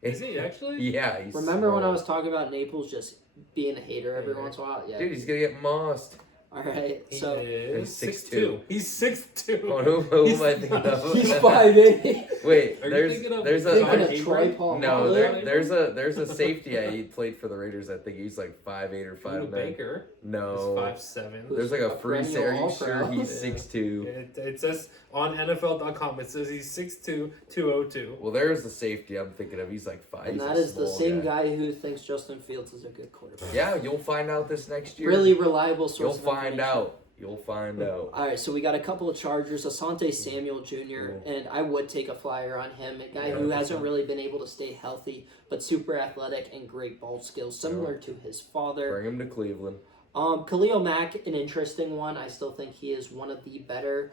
Is he actually? Yeah, he's Remember when I small. was talking about Naples just being a hater every Yeah. once in a while? Yeah. Dude, he's gonna get mossed. All right, He so is He's 6'2". He's 6'2". Oh, who am I thinking of? he's 5'8". Wait, Are you there's thinking of there's Thinking a of Troy Paul. no Holland. there's a safety. Yeah, he played for the Raiders. I think he's like 5'8" or Buda 5'9". Baker is No, 5'7". there's like a free. perennial Are you All-Pro. sure he's Yeah. 6'2"? It says on NFL.com, it says he's 6'2", 202. Well, there's the safety I'm thinking of. He's like 5. And he's that a is the small same guy who thinks Justin Fields is a good quarterback. Yeah, you'll find out this next year. Really reliable source. You'll of find information. out. You'll find out. All right, so we got a couple of Chargers, Asante Samuel Jr., and I would take a flyer on him. A guy who hasn't really been able to stay healthy, but super athletic and great ball skills, similar to his father. Bring him to Cleveland. Khalil Mack, an interesting one. I still think he is one of the better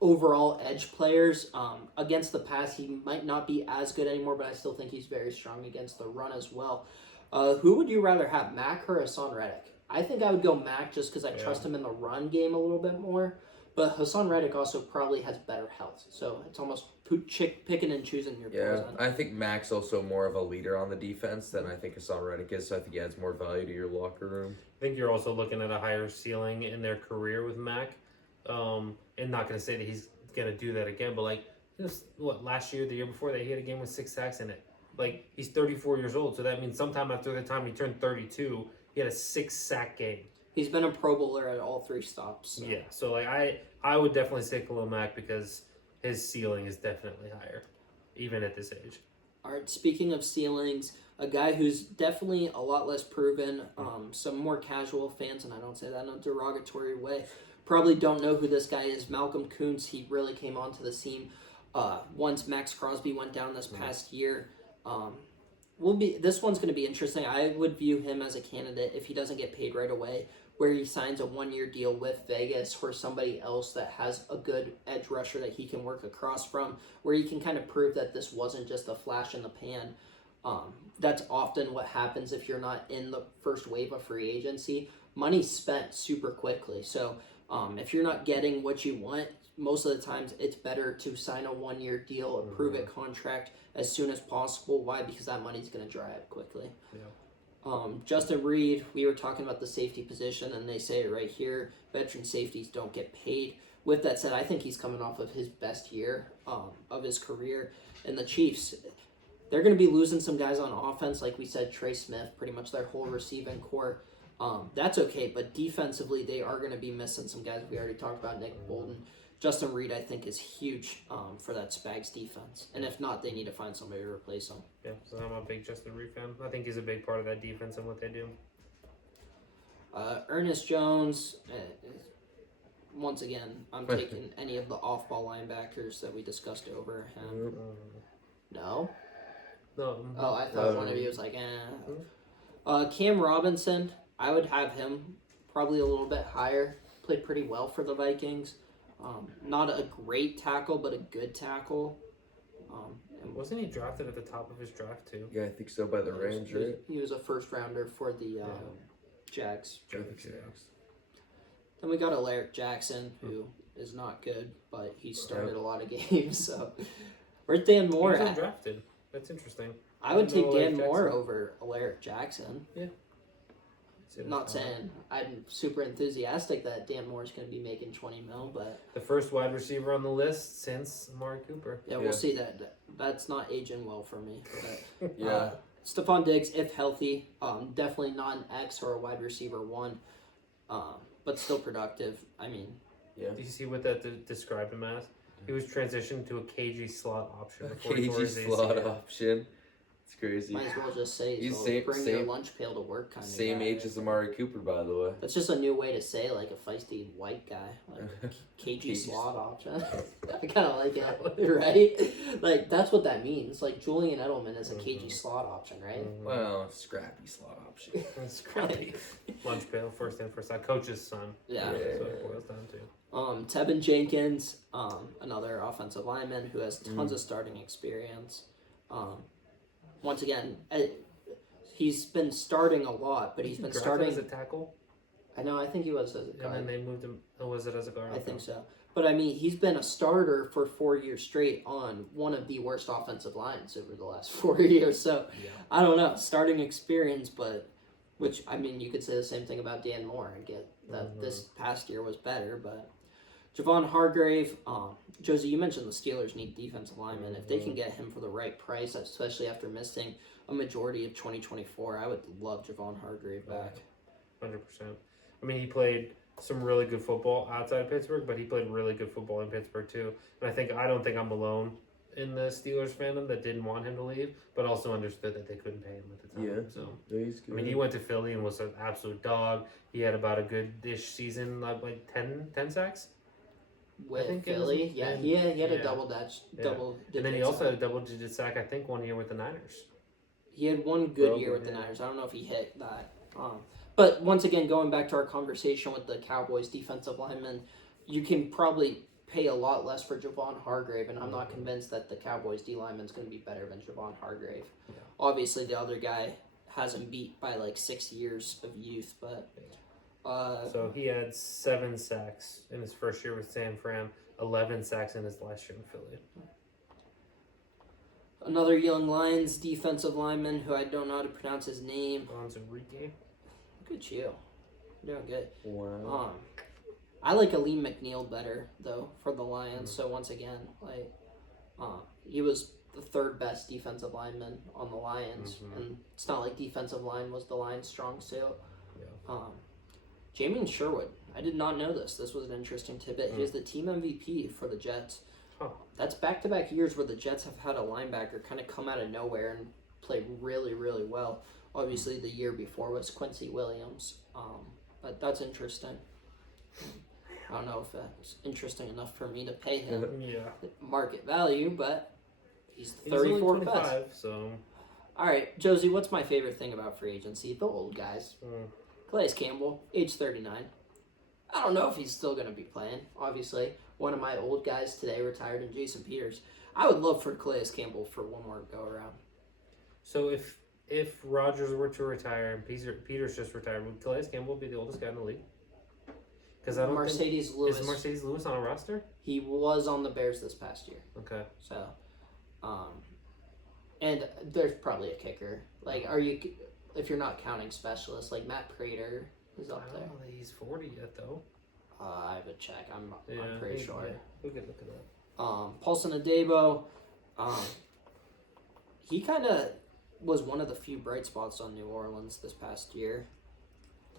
overall edge players. Against the pass, he might not be as good anymore, but I still think he's very strong against the run as well. Who would you rather have, Mack or Hassan Reddick? I think I would go Mack just because I trust him in the run game a little bit more. But Hassan Reddick also probably has better health. So it's almost picking and choosing your poison. I think Mack's also more of a leader on the defense than I think Hassan Reddick is, so I think he adds more value to your locker room. I think you're also looking at a higher ceiling in their career with Mac. And not going to say that he's going to do that again, but like, last year, the year before that, he had a game with 6 sacks in it. Like, he's 34 years old, so that means sometime after the time he turned 32, he had a 6-sack game. He's been a Pro Bowler at all 3 stops. So. Yeah, so like I would definitely say Khalil Mack because his ceiling is definitely higher, even at this age. All right, speaking of ceilings, a guy who's definitely a lot less proven, some more casual fans, and I don't say that in a derogatory way, probably don't know who this guy is. Malcolm Kuntz, he really came onto the scene once Max Crosby went down this past year. This one's going to be interesting. I would view him as a candidate if he doesn't get paid right away, where he signs a 1-year deal with Vegas or somebody else that has a good edge rusher that he can work across from, where he can kind of prove that this wasn't just a flash in the pan. That's often what happens if you're not in the first wave of free agency. Money's spent super quickly. So if you're not getting what you want, most of the times it's better to sign a 1-year deal, a prove-it contract as soon as possible. Why? Because that money's going to dry up quickly. Yeah. Justin Reed, we were talking about the safety position, and they say it right here, veteran safeties don't get paid. With that said, I think he's coming off of his best year of his career. And the Chiefs, they're going to be losing some guys on offense, like we said, Trey Smith, pretty much their whole receiving core. That's okay, but defensively, they are going to be missing some guys. We already talked about Nick Bolton. Justin Reed, I think, is huge for that Spags defense. And if not, they need to find somebody to replace him. Yeah, so I'm a big Justin Reed fan. I think he's a big part of that defense and what they do. Ernest Jones, once again, I'm taking any of the off-ball linebackers that we discussed over him. No? No. Oh, I thought one of you was like, Cam Robinson, I would have him probably a little bit higher. Played pretty well for the Vikings. Not a great tackle, but a good tackle. Wasn't he drafted at the top of his draft too? Yeah, I think so by the Rams, right? He was a first rounder for the Jags. Jags. Then we got Alaric Jackson, who is not good, but he started a lot of games. So where's Dan Moore He was at? undrafted. That's interesting. I would take Alaric Dan Moore Jackson. over Alaric Jackson. It's Not saying I'm super enthusiastic that Dan Moore is going to be making $20 million, but the first wide receiver on the list since Amari Cooper. yeah, we'll see that. That's not aging well for me. But, Yeah. Stephon Diggs, if healthy, definitely not an X or a wide receiver 1, but still productive. I mean, Do you see what that described him as? He was transitioned to a KG slot option before he tore KG his slot ACL. option. It's crazy. might as well just say He's so same- bring your same- lunch pail to work kind of Same guy. age as Amari Cooper, by the way. That's just a new way to say like a feisty white guy, like KG KG slot option. I kind of like it, right? Like that's what that means. Like Julian Edelman is a KG slot option, right? Well, scrappy slot option. Scrappy. Lunch pail, first in, first out. Coach's son. Yeah. That's what it boils down to. Tevin Jenkins, another offensive lineman who has tons of starting experience. Once again, he's been starting a lot, but he's been Drafted starting. as a tackle, I know. I think he was as a and guard. then they moved him. Oh, was it as a guard? I think so. But I mean, he's been a starter for 4 years straight on one of the worst offensive lines over the last 4 years. So Yeah. I don't know, starting experience, but Which, I mean, you could say the same thing about Dan Moore. I get that this past year was better, but Javon Hargrave, Josie, you mentioned the Steelers need defensive linemen. If they can get him for the right price, especially after missing a majority of 2024, I would love Javon Hargrave back. 100%. I mean, he played some really good football outside of Pittsburgh, but he played really good football in Pittsburgh too. And I don't think I'm alone in the Steelers fandom that didn't want him to leave, but also understood that they couldn't pay him at the time. Yeah. So He's good. I mean, he went to Philly and was an absolute dog. He had about a good-ish season, like 10 sacks. With think it was- Philly, yeah, he had a yeah. double Yeah. digit And then he also sack. had a double-digit sack, I think, 1 year with the Niners. He had one good Probably, year with the yeah. Niners. I don't know if he hit that. But once again, going back to our conversation with the Cowboys defensive linemen, you can probably pay a lot less for Javon Hargrave, and I'm not convinced that the Cowboys D lineman is going to be better than Javon Hargrave. Yeah. Obviously, the other guy has him beat by like 6 years of youth, but So he had 7 sacks in his first year with San Fran, 11 sacks in his last year in Philly. another Young Lions defensive lineman who I don't know how to pronounce his name. Bonds Enrique. Look at you, doing good. Wow. I like Aleem McNeil better though for the Lions. So once again, like, he was the third best defensive lineman on the Lions, and it's not like defensive line was the Lions' strong suit. Yeah. Jamien Sherwood, I did not know this. This was an interesting tidbit. He was the team MVP for the Jets. Huh. That's back-to-back years where the Jets have had a linebacker kind of come out of nowhere and play really, really well. Obviously, the year before was Quincy Williams, but that's interesting. I don't know if that's interesting enough for me to pay him Yeah. market value, but he's He's only 34th best. 25, so. All right, Josie, what's my favorite thing about free agency? The old guys. Calais Campbell, age 39. I don't know if he's still going to be playing, obviously. One of my old guys today retired in Jason Peters. I would love for Calais Campbell for one more go-around. So if Rodgers were to retire and Peters just retired, would Calais Campbell be the oldest guy in the league? Because I don't Mercedes think, Lewis, is Mercedes Lewis on a roster? he was on the Bears this past year. Okay. So, and there's probably a kicker. Like, if you're not counting specialists, like Matt Prater is I up don't there. know that he's 40 yet, though. I would check. I'm pretty sure. Yeah. We could look it up. Paulson Adebo, he kind of was one of the few bright spots on New Orleans this past year.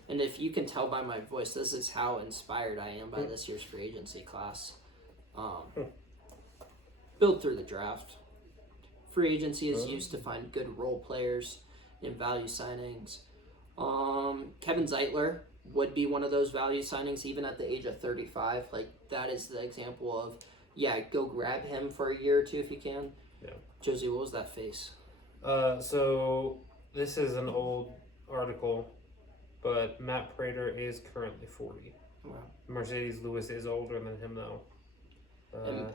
And if you can tell by my voice, this is how inspired I am by this year's free agency class. Built through the draft. Free agency is used to find good role players in value signings. Kevin Zeitler would be one of those value signings, even at the age of 35. Like, that is the example of, yeah, go grab him for a year or two if you can. Yeah. Josie, what was that face? So this is an old article, but Matt Prater is currently 40. Wow. Mercedes Lewis is older than him, though. And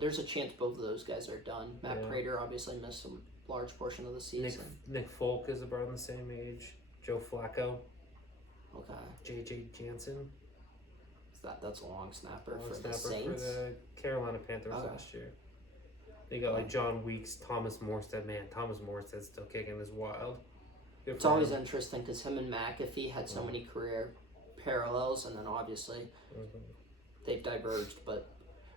there's a chance both of those guys are done. Matt Prater obviously missed a large portion of the season. Nick Folk is around the same age. Joe Flacco. Okay. J.J. Jansen. That's a long snapper Long for snapper the Saints. for the Carolina Panthers Okay. last year. They got like John Weeks, Thomas Morstead. Man, Thomas Morstead's still kicking is wild. Good It's for always him. interesting because him and McAfee had so many career parallels, and then obviously they've diverged. But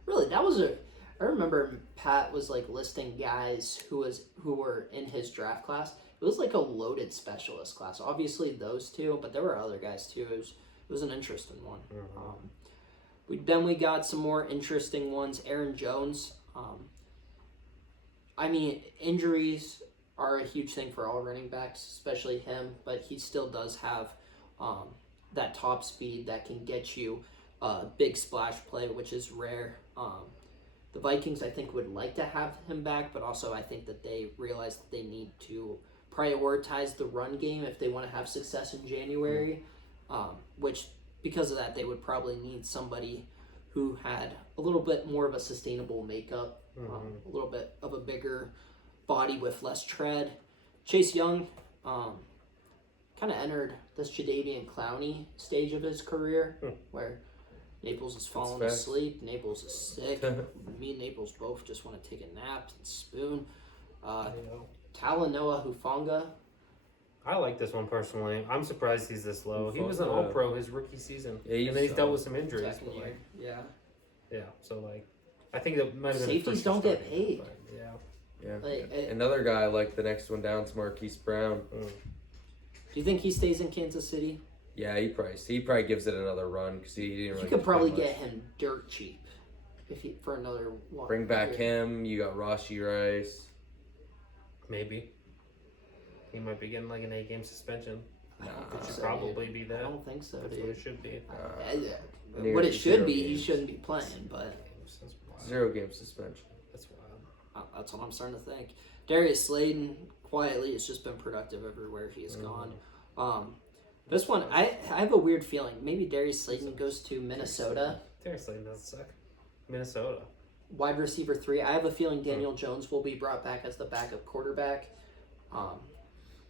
really, I remember Pat was like listing guys who were in his draft class. It was like a loaded specialist class. Obviously those two, but there were other guys too. It was an interesting one. Then we got some more interesting ones. Aaron Jones. I mean, injuries are a huge thing for all running backs, especially him, but he still does have that top speed that can get you a big splash play, which is rare. The Vikings, I think, would like to have him back, but also I think that they realize that they need to prioritize the run game if they want to have success in January, which, because of that, they would probably need somebody who had a little bit more of a sustainable makeup, a little bit of a bigger body with less tread. Chase Young kind of entered this Jadeveon Clowney stage of his career, where Naples is falling That's asleep, Naples is sick. Me and Naples both just want to take a nap and spoon. Talanoa Hufanga, I like this one personally. I'm surprised he's this low. He was an Fuck, All-Pro his rookie season, Yeah, and then he's dealt with some injuries. Second But year. like, Yeah. yeah, so like, I think that might have been the Safeties first don't get starting, paid. but, yeah. Yeah. Like, Another guy like the next one down is Marquise Brown. Mm. do you think he stays in Kansas City? Yeah, he probably gives it another run because he didn't really. You could probably play much. get him dirt cheap if he for another one. Bring back year. him. You got Rashi Rice. Maybe. He might be getting like an 8-game suspension. I don't Nah. think It should so, probably dude. be I that. don't think so, That's what dude. it should be. What it should be, he games. shouldn't be playing, but That's wild. 0-game suspension. That's wild. that's what I'm starting to think. Darius Slayton quietly has just been productive everywhere he's gone. This one, I have a weird feeling. Maybe Darius Slayton goes to Minnesota, Darius Slayton doesn't suck. Minnesota. wide receiver 3. I have a feeling Daniel Jones will be brought back as the backup quarterback,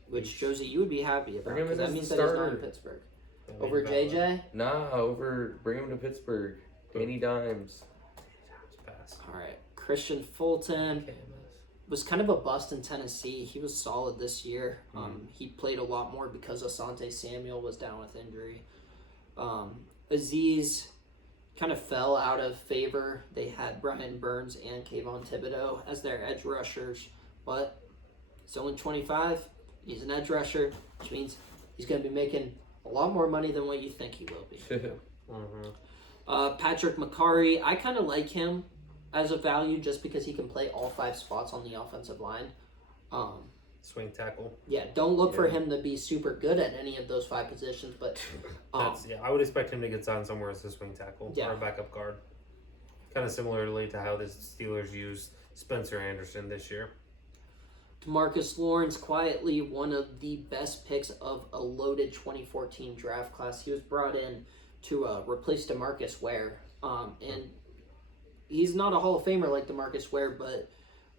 which Josie, you would be happy about Bring him because in that as means the that he's not starter. in Pittsburgh. I mean, Over valid. JJ? Nah, bring him to Pittsburgh. Danny Dimes. Pass. All right. Christian Fulton KMS. was kind of a bust in Tennessee. He was solid this year. He played a lot more because Asante Samuel was down with injury. Aziz kind of fell out of favor. They had Brian Burns and Kayvon Thibodeau as their edge rushers, but he's only 25. He's an edge rusher, which means he's going to be making a lot more money than what you think he will be. Mm-hmm. Patrick McCarry, I kind of like him as a value just because he can play all 5 spots on the offensive line. Swing tackle. Yeah, don't look for him to be super good at any of those 5 positions, but That's I would expect him to get signed somewhere as a swing tackle Yeah. or a backup guard. Kind of similarly to how the Steelers used Spencer Anderson this year. DeMarcus Lawrence, quietly one of the best picks of a loaded 2014 draft class. He was brought in to replace DeMarcus Ware, and he's not a Hall of Famer like DeMarcus Ware, but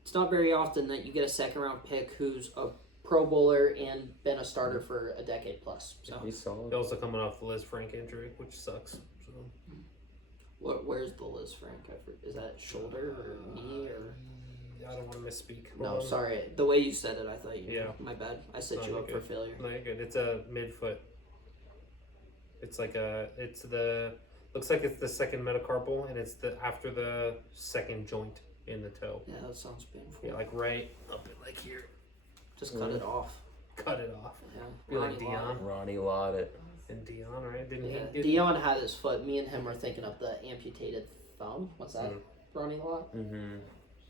it's not very often that you get a second-round pick who's a Pro Bowler and been a starter for a decade plus. So, He's solid. He's also coming off the Liz Frank injury, which sucks. So. where's the Liz Frank? Is that shoulder or knee or? I don't want to misspeak. No, Hold on. sorry. The way you said it, I thought you. Yeah. My bad. I set No, you you're up for good. failure. No, you're good. It's a midfoot. It's like looks like it's the second metacarpal, and it's the after the second joint in the toe. Yeah, that sounds painful. Yeah, like right up in like here. Just cut it off. Cut it off. Yeah. Be like Ronnie Lott. Dion. Ronnie Lott. And Dion, right? Didn't Yeah. he? Dion had his foot. Me and him were thinking of the amputated thumb. What's that? Ronnie Lott. Mm-hmm.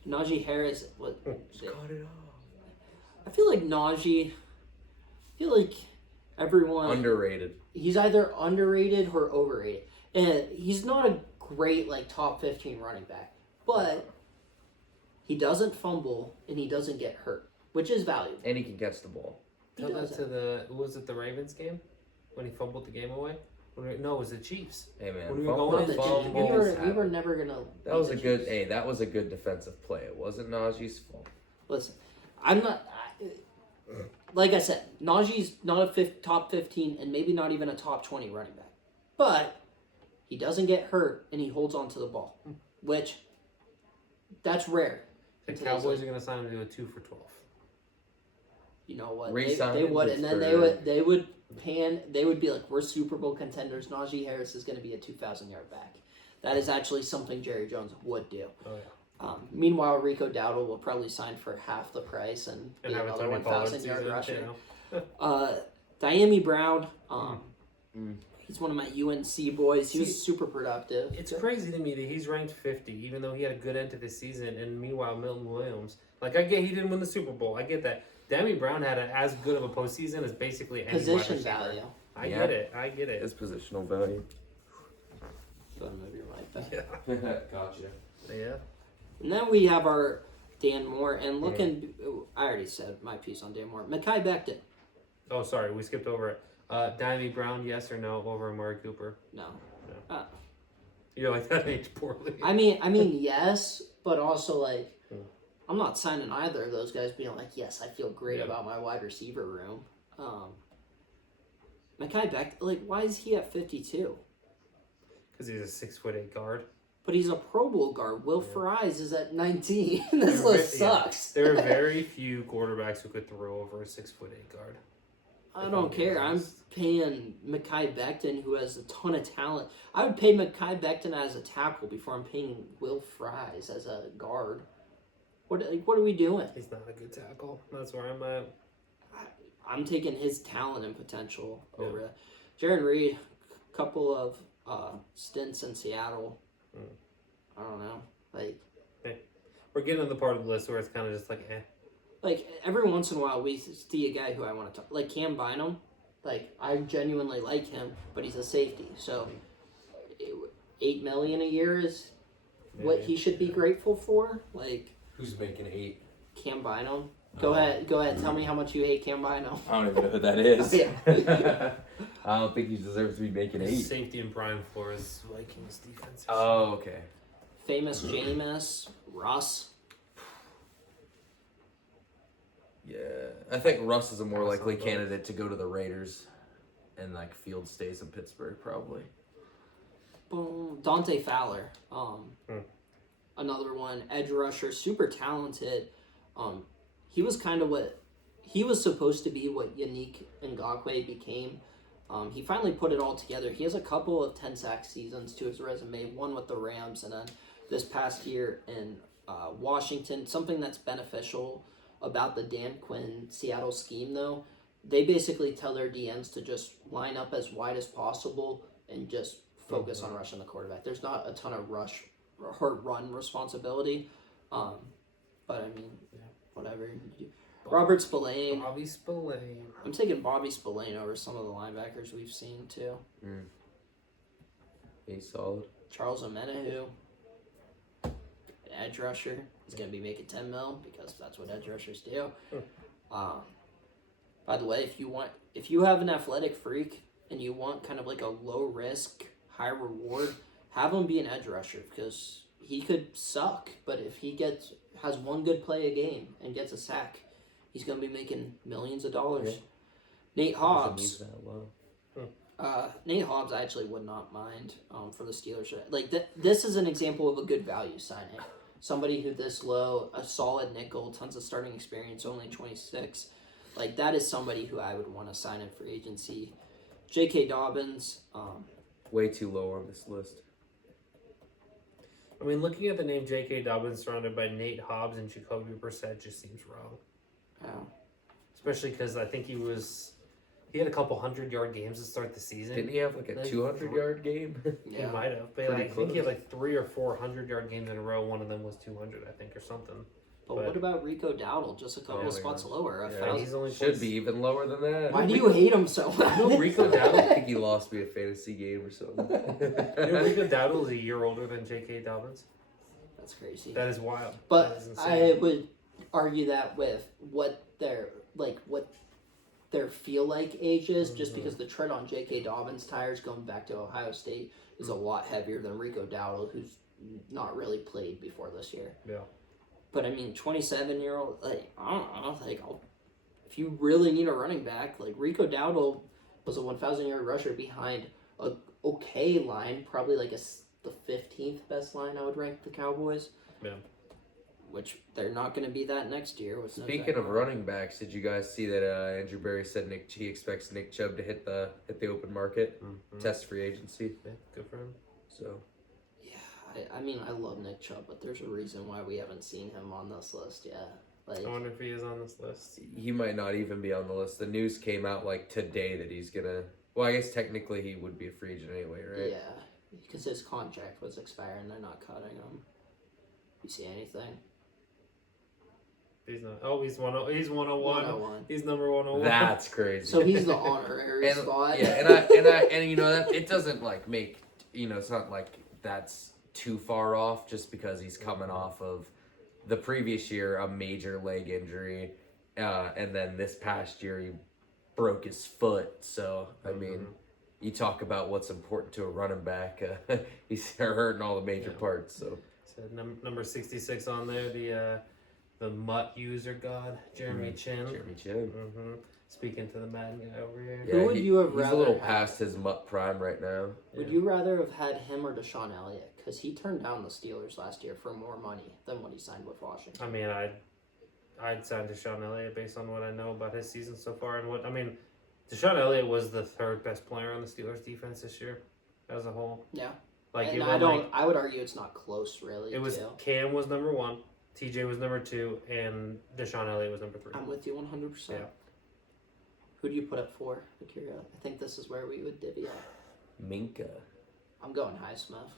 Najee Harris. What? Cut it off. I feel like Najee. I feel like everyone. Underrated. He's either underrated or overrated. And he's not a great like top 15 running back, but he doesn't fumble and he doesn't get hurt, which is valuable. And he can catch the ball. He Tell that does to was it the Ravens game when he fumbled the game away? No, it was the Chiefs. Hey man, When we were fumble- going Not the fumble- Chiefs. fumbles We were happen. never gonna. That was beat a the good. Chiefs. Hey, that was a good defensive play. It wasn't Najee's fault. Listen, I'm not. Like I said, Najee's not a top 15 and maybe not even a top 20 running back, but he doesn't get hurt and he holds on to the ball, which that's rare. The in today's Cowboys league. are going to sign him to a 2 for 12. You know what? Re-sign They him would, and then Pittsburgh. they would be like, we're Super Bowl contenders. Najee Harris is going to be a 2,000-yard back. That is actually something Jerry Jones would do. Oh yeah. Meanwhile, Rico Dowdle will probably sign for half the price and be have a another Tony Pollard 1,000-yard season, rusher. you know? Diami Brown, Mm. he's one of my UNC boys. He See, was super productive. It's crazy to me that he's ranked 50, even though he had a good end to the season. And meanwhile, Milton Williams, like I get he didn't win the Super Bowl. I get that. Dami Brown had as good of a postseason as basically any wide Position receiver. value. I Yeah. get it. I get it. His positional value. Go to move your mic back. Yeah. Gotcha. Yeah. And then we have our Dan Moore. And looking, I already said my piece on Dan Moore. Mekhi Becton. Oh, sorry, we skipped over it. Dami Brown, yes or no over Amari Cooper? No. You're like that aged poorly. I mean, yes, but also like, I'm not signing either of those guys being like, yes, I feel great Yeah. about my wide receiver room. Mekhi Becton, like, why is he at 52? Because he's a 6'8" guard. But he's a Pro Bowl guard. Will Fries is at 19. this There are list ve- yeah. sucks. There are very few quarterbacks who could throw over a 6'8" guard. I if don't I'm being care. I'm honest. paying Mekhi Becton, who has a ton of talent. I would pay Mekhi Becton as a tackle before I'm paying Will Fries as a guard. What are we doing? He's not a good tackle. That's where I'm at. I'm taking his talent and potential Yeah. over that. Jaron Reed, couple of stints in Seattle. I don't know. We're getting to the part of the list where it's kind of just like, Like every once in a while, we see a guy who I want to talk. Like Cam Bynum. Like I genuinely like him, but he's a safety. So $8 million a year is what maybe. he should be grateful for. Like Who's making 8? Cam Bynum. Go ahead. Tell me how much you hate Cam Bynum. I don't even know who that is. Yeah. I don't think he deserves to be making 8. Safety and Brian Flores, Vikings defense. Oh, okay. Famous Jameis, Russ. Yeah, I think Russ is a more Pass likely on both. candidate to go to the Raiders, and like Field stays in Pittsburgh probably. Boom. Dante Fowler. Another one. Edge rusher, super talented. He was kind of what he was supposed to be. What Yannick Ngakoue became. He finally put it all together. He has a couple of 10-sack seasons to his resume. One with the Rams, and then this past year in Washington. Something that's beneficial about the Dan Quinn Seattle scheme, though, they basically tell their DNs to just line up as wide as possible and just focus on rushing the quarterback. There's not a ton of run responsibility, but I mean, whatever. Robert Spillane. Bobby Spillane. I'm taking Bobby Spillane over some of the linebackers we've seen too. He's solid. Charles Omenihu, edge rusher. He's gonna be making $10 million because that's what edge rushers do. By the way, if you have an athletic freak and you want kind of like a low risk, high reward, have him be an edge rusher because he could suck, but if he has one good play a game and gets a sack, he's gonna be making millions of dollars. Yeah. Nate Hobbs. Doesn't need that low. Nate Hobbs, I actually would not mind for the Steelers. Like this is an example of a good value signing. Somebody who this low, a solid nickel, tons of starting experience, only 26. Like that is somebody who I would want to sign in free agency. J.K. Dobbins. Way too low on this list. I mean, looking at the name J.K. Dobbins surrounded by Nate Hobbs and Jacoby Brissett just seems wrong. Oh. Especially because I think he had a couple 100-yard games to start the season. Didn't he have like a 200-yard game? He Yeah. might have. But Pretty I think he had close. like 3 or 4 100-yard games in a row. One of them was 200, I think, or something. But But- what about Rico Dowdle? Just a couple Oh of my spots God. lower. Yeah, 1,000. he's only Should be even lower than that. Why do you hate him so much? No, Rico I Dowdle. think he lost me a fantasy game or something. You know, Rico Dowdle is a year older than J.K. Dobbins. That's crazy. That is wild. That But is I insane. would argue that with what their feel like age is, just because the tread on J.K. Dobbins' tires going back to Ohio State is a lot heavier than Rico Dowdle, who's not really played before this year. Yeah. But I mean, 27-year-old, like I don't know, like if you really need a running back, like Rico Dowdle was a 1,000-yard rusher behind a okay line, probably like the 15th best line I would rank the Cowboys. Yeah. Which they're not going to be that next year. With no Speaking Zach of Martin. running backs, did you guys see that Andrew Berry said he expects Nick Chubb to hit the open market, Mhm. test free agency? Yeah, good for him. So Yeah, I mean, I love Nick Chubb, but there's a reason why we haven't seen him on this list yet. Like, I wonder if he is on this list. he might not even be on the list. The news came out like today that he's gonna. Well, I guess technically he would be a free agent anyway, right? yeah, because his contract was expiring, they're not cutting him. You see anything? He's not. Oh, he's 101. 101. He's number 101. That's crazy. So he's the honorary and, spot. Yeah, and you know that it doesn't like make it's not like that's too far off just because he's coming off of the previous year a major leg injury, and then this past year he broke his foot. So I mean, you talk about what's important to a running back. He's hurting all the major parts. So Number 66 on there, the Mutt user god, Jeremy Chin. Jeremy Chin. Mm-hmm. Speaking to the Madden guy over here. Who would you have He's rather a little had? past his mutt prime right now. Would you rather have had him or Deshaun Elliott? Because he turned down the Steelers last year for more money than what he signed with Washington. I mean, I'd sign Deshaun Elliott based on what I know about his season so far, and Deshaun Elliott was the third best player on the Steelers defense this year, as a whole. Yeah. Like And it I went don't. like I would argue it's not close, really. it was too. Cam was number 1, TJ was number 2, and Deshaun Elliott was number 3. I'm with you 100%. Yeah. Who do you put at 4, Akira? I think this is where we would divvy up. Minka. I'm going Highsmith.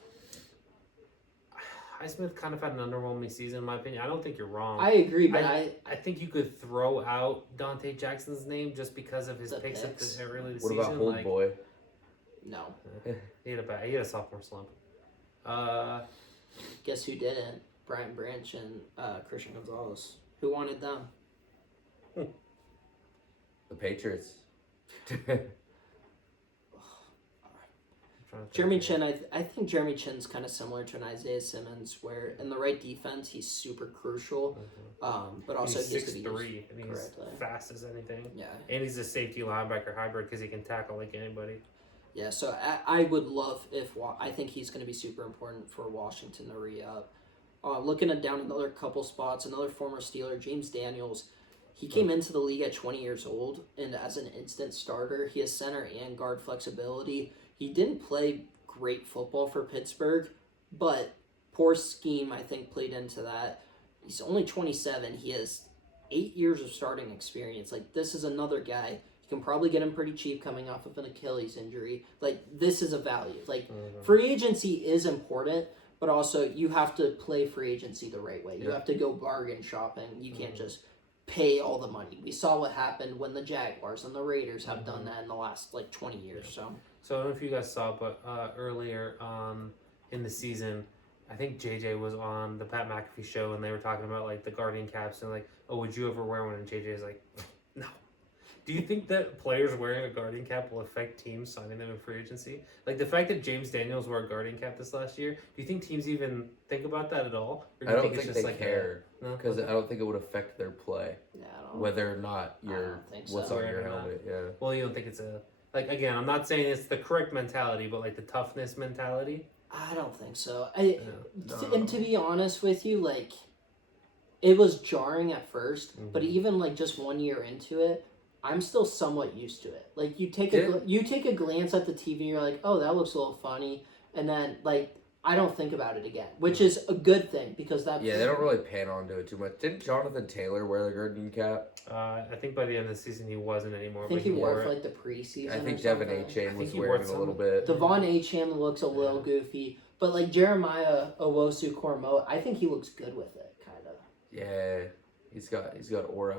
Highsmith kind of had an underwhelming season, in my opinion. I don't think you're wrong. I agree, but I think you could throw out Dante Jackson's name just because of his The picks at picks. the early of the What season. about Hold like, Boy? no. he had a sophomore slump. Guess who didn't? Brian Branch and Christian Gonzalez. Who wanted them? The Patriots. Jeremy Chin, I think Jeremy Chin's kind of similar to an Isaiah Simmons, where in the right defense he's super crucial, but also he's he has to be 6'3", and he's correctly. fast as anything. Yeah, And he's a safety linebacker hybrid because he can tackle like anybody. yeah. So I would love if I think he's going to be super important for Washington to re-up. Looking at down another couple spots, another former Steeler, James Daniels. He came into the league at 20 years old, and as an instant starter, he has center and guard flexibility. He didn't play great football for Pittsburgh, but poor scheme, I think, played into that. He's only 27. He has 8 years of starting experience. Like, this is another guy. You can probably get him pretty cheap coming off of an Achilles injury. Like, this is a value. Like, free agency is important, but also you have to play free agency the right way. You have to go bargain shopping. You can't just pay all the money. We saw what happened when the Jaguars and the Raiders have done that in the last, 20 years. So, So I don't know if you guys saw, but earlier in the season, I think JJ was on the Pat McAfee show, and they were talking about like the Guardian caps and like, oh, would you ever wear one? And JJ is like, no. Do you think that players wearing a Guardian cap will affect teams signing them in free agency? Like the fact that James Daniels wore a Guardian cap this last year, do you think teams even think about that at all? Or do I you don't think it's they just like care No? because I don't think it would affect their play, yeah, I don't whether or not I you're don't think what's so. on your Or not. helmet. Yeah. Well, you don't think it's a like again? I'm not saying it's the correct mentality, but like the toughness mentality. I don't think so. No. And to be honest with you, it was jarring at 1st, but Mhm. even just 1 year into it, I'm still somewhat used to it. Like you take Yeah. you take a glance at the TV, you're like, oh, that looks a little funny, and then I don't think about it again, which is a good thing because that's Yeah, they don't really pan onto it too much. Didn't Jonathan Taylor wear the Guardian cap? I think by the end of the season he wasn't anymore. I think but he wore wore it for it. the preseason. I think or Devin something. A-Chain I was think he wearing wore it a little some. bit. Devon A-Chain looks a little goofy, but Jeremiah Owusu-Koramoah, I think he looks good with it, kind of. Yeah, he's got aura.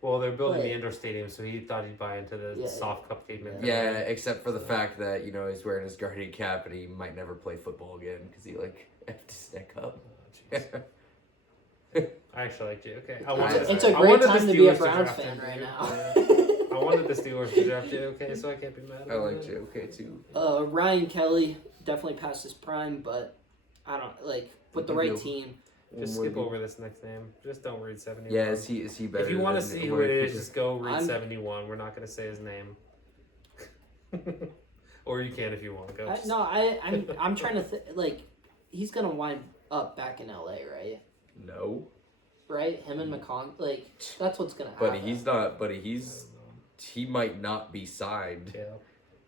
Well, they're building But- the indoor stadium, so he thought he'd buy into the Yeah. soft cupcake mentality. Yeah, except for the fact that he's wearing his Guardian cap and he might never play football again because he effed his neck up. Oh, jeez. I actually like you. Okay, It's a I great wanted the time to be a Steelers Browns draft fan him, right dude. now. Yeah. I wanted the Steelers to draft you. Okay, so I can't be mad. I like JOK too. Ryan Kelly definitely past his prime, but I don't with the right team. Just skip over this next name. Just don't read 71. Yeah, is he better? If you want to than see who Amari it is, Cooper? just go read I'm- 71. We're not going to say his name. Or you can if you want to go. Just- I'm trying to he's gonna wind up back in LA, right? No, Right, him and McCon, that's what's gonna happen. but he's not. But he might not be signed. Yeah,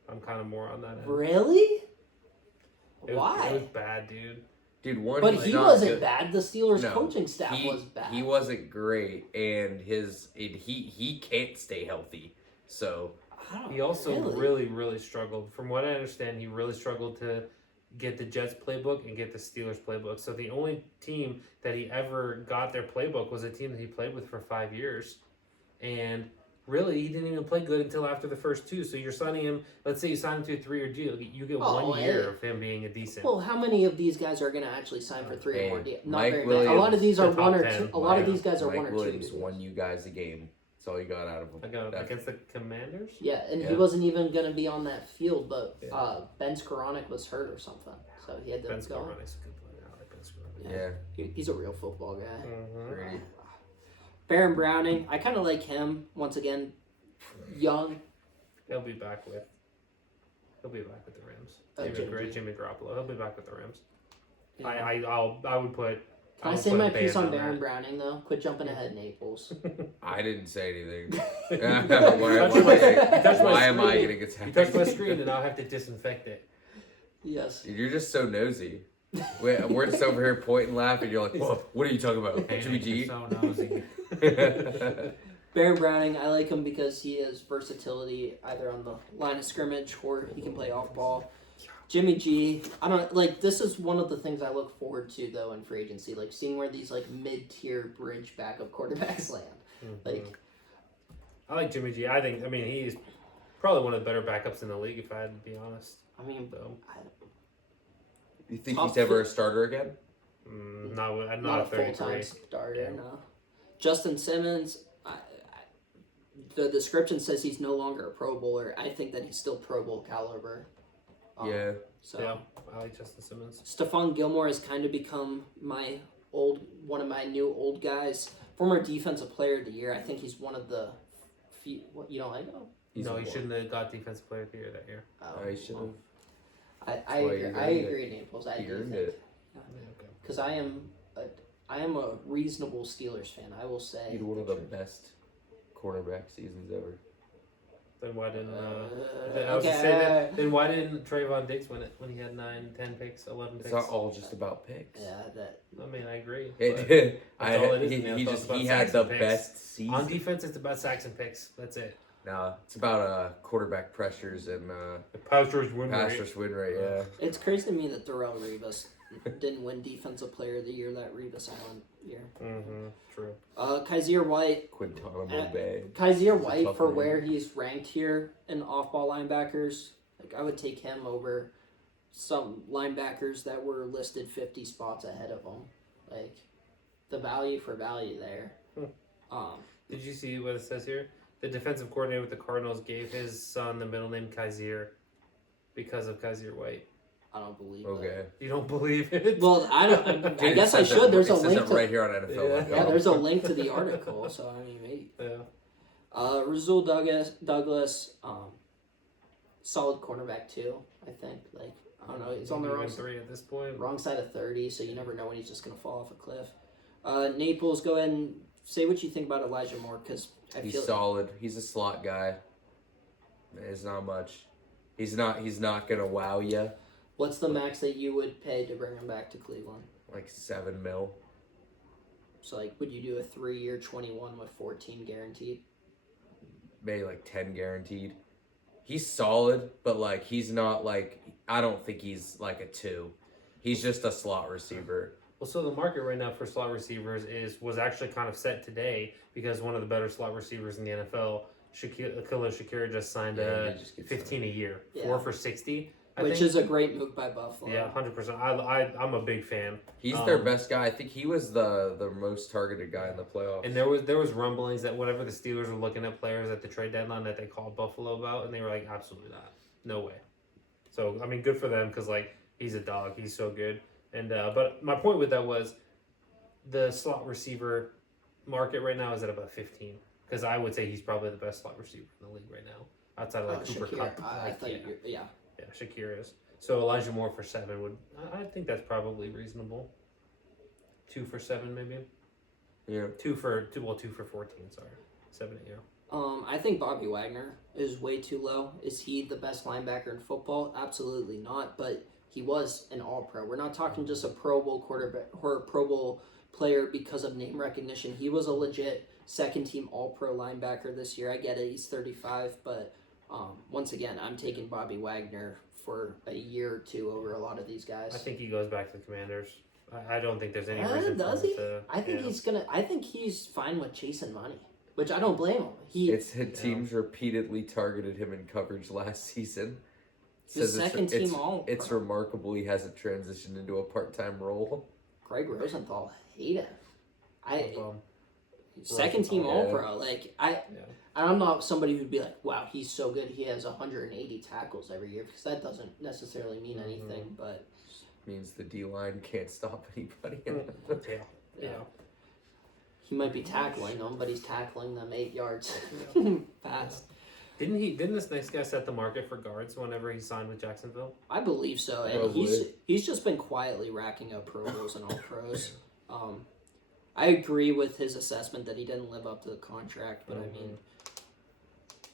I'm kind of more on that end. Really? It Why? was bad, dude. Dude, one. But he's he not wasn't good. bad. The Steelers No, coaching staff he, was bad. He wasn't great, and he can't stay healthy. So I don't He also really. really struggled. From what I understand, he really struggled to get the Jets playbook and get the Steelers playbook. So the only team that he ever got their playbook was a team that he played with for 5 years. And really, he didn't even play good until after the first 2. So you're signing him, let's say you sign him to a 3-year deal. You get 1 year hey. of him being a decent. Well, how many of these guys are going to actually sign for 3 or more deals? Not Mike very many. A lot of Williams, these are the 1 top or 10. 2. A lot of Yeah. these guys are Mike 1 or Williams 2. won you guys a game. That's all you got out of him. Against the Commanders? Yeah, and he Yeah. wasn't even going to be on that field, but Yeah. Ben Skoranek was hurt or something, so he had to Ben go. Skoranik's a good player. I like Ben Skoranek. Yeah, He's a real football guy. Mhm. pretty. Baron Browning, I kind of like him. Once again, young. He'll be back with the Rams. Jimmy G. Jimmy Garoppolo. He'll be back with the Rams. Yeah. I would put Can I would say put a my piece band on Baron that. Browning though? Quit jumping ahead, Naples. I didn't say anything. You why touched my am I screen. getting attacked? You touched my screen and I'll have to disinfect it. Yes. You're just so nosy. We're just over here pointing, laughing. You're like, whoa, what are you talking about? Jimmy G? So nosy. Baron Browning, I like him because he has versatility either on the line of scrimmage or he can play off ball. Jimmy G, I don't like. This is one of the things I look forward to though in free agency, like seeing where these like mid-tier bridge backup quarterbacks land. Like, I like Jimmy G. I mean, he's probably one of the better backups in the league, if I had to be honest. I mean, So, You think Top he's ever a starter again? not not a a full-time 33. starter. Yeah. No. Justin Simmons, the description says he's no longer a Pro Bowler. I think that he's still Pro Bowl caliber. Yeah. So. Yeah, I like Justin Simmons. Stephon Gilmore has kind of become one of my new old guys. Former defensive player of the year. I think he's one of the few. What, you don't like him? No, he shouldn't have got defensive player of the year that year. I should have. I why agree. you I earned it. agree, Naples. I You do earned think it. because I am a reasonable Steelers fan. I will say. He had one of the best quarterback seasons ever. Then why didn't okay. then why didn't Trayvon Diggs win it when he had 9, 10 picks, 11 picks? It's not all just about picks. Yeah, that. I mean, I agree. but It, That's all it is he, in the he NFL. just It's about he had sacks the and picks. best season. On defense, it's about sacks and picks. That's it. Nah, it's about quarterback pressures and The pass rush win pass rate. rush win rate. Yeah. It's crazy to me that Darrell Revis didn't win Defensive Player of the Year that Revis Island year. Mm-hmm. True. Kaiser White. Guantanamo Bay. Kaiser It's a White, tough for name. where he's ranked here in off-ball linebackers, like I would take him over some linebackers that were listed 50 spots ahead of him. Like the value for value there. Did you see what it says here? The defensive coordinator with the Cardinals gave his son the middle name Kaiser because of Kaiser White. I don't believe Okay. that. You don't believe it? Well, I don't. I Dude, guess it I says should. it- There's a it says link it to. right here on NFL. Yeah. Yeah, there's a link to the article. So I mean, maybe. Yeah. Rasul Douglas, solid cornerback too. I think. Like I don't know, he's on the Maybe wrong even 3 at this point. wrong side of 30, so you never know when he's just gonna fall off a cliff. Naples, go ahead and say what you think about Elijah Moore, because I He's feel solid. He's a slot guy. There's not much. He's not gonna wow you. what's the max that you would pay to bring him back to Cleveland? Like $7 million. So like, would you do a 3-year 21 with 14 guaranteed? Maybe like 10 guaranteed. He's solid, but like he's not like, I don't think he's like a 2. He's just a slot receiver. Well, so the market right now for slot receivers was actually kind of set today because one of the better slot receivers in the NFL, Khalil Shakir, just signed Yeah, he just gets 15 a year, Yeah. 4 for 60. Which is a great move by Buffalo. Yeah, 100%. I'm a big fan. He's their best guy. I think he was the most targeted guy in the playoffs. And there was rumblings that whenever the Steelers were looking at players at the trade deadline that they called Buffalo about, and they were like, absolutely not, no way. So I mean, good for them because like he's a dog, he's so good. And but my point with that was the slot receiver market right now is at about 15 because I would say he's probably the best slot receiver in the league right now outside of like Cooper Shakir. Kupp. I Like, thought yeah. yeah. Yeah, Shakir is. So Elijah Moore for 7 would. I think that's probably reasonable. 2 for 7 maybe. Yeah. 2 for 14. Sorry, 7 a year. I think Bobby Wagner is way too low. Is he the best linebacker in football? Absolutely not. But he was an All-Pro. We're not talking just a Pro Bowl quarterback or a Pro Bowl player because of name recognition. He was a legit second-team All-Pro linebacker this year. I get it. He's 35, but once again, I'm taking Bobby Wagner for a year or 2 over a lot of these guys. I think he goes back to the Commanders. I don't think there's any Yeah, reason does for him he? to. I think yeah. I think he's fine with chasing money, which I don't blame him. It's teams repeatedly targeted him in coverage last season. The Says second it's, team all. It's remarkable he hasn't transitioned into a part-time role. Greg Rosenthal hate him. Well, Second team Rosenthal, All yeah. Pro. Like I'm not somebody who'd be like, wow, he's so good. He has 180 tackles every year because that doesn't necessarily mean anything. But Means the D-line can't stop anybody. yeah. he might be tackling them, but he's tackling them 8 yards fast. Didn't this next guy set the market for guards whenever he signed with Jacksonville? I believe so, and Probably. he's just been quietly racking up Pro Bowls and All Pros. I agree with his assessment that he didn't live up to the contract, but I mean,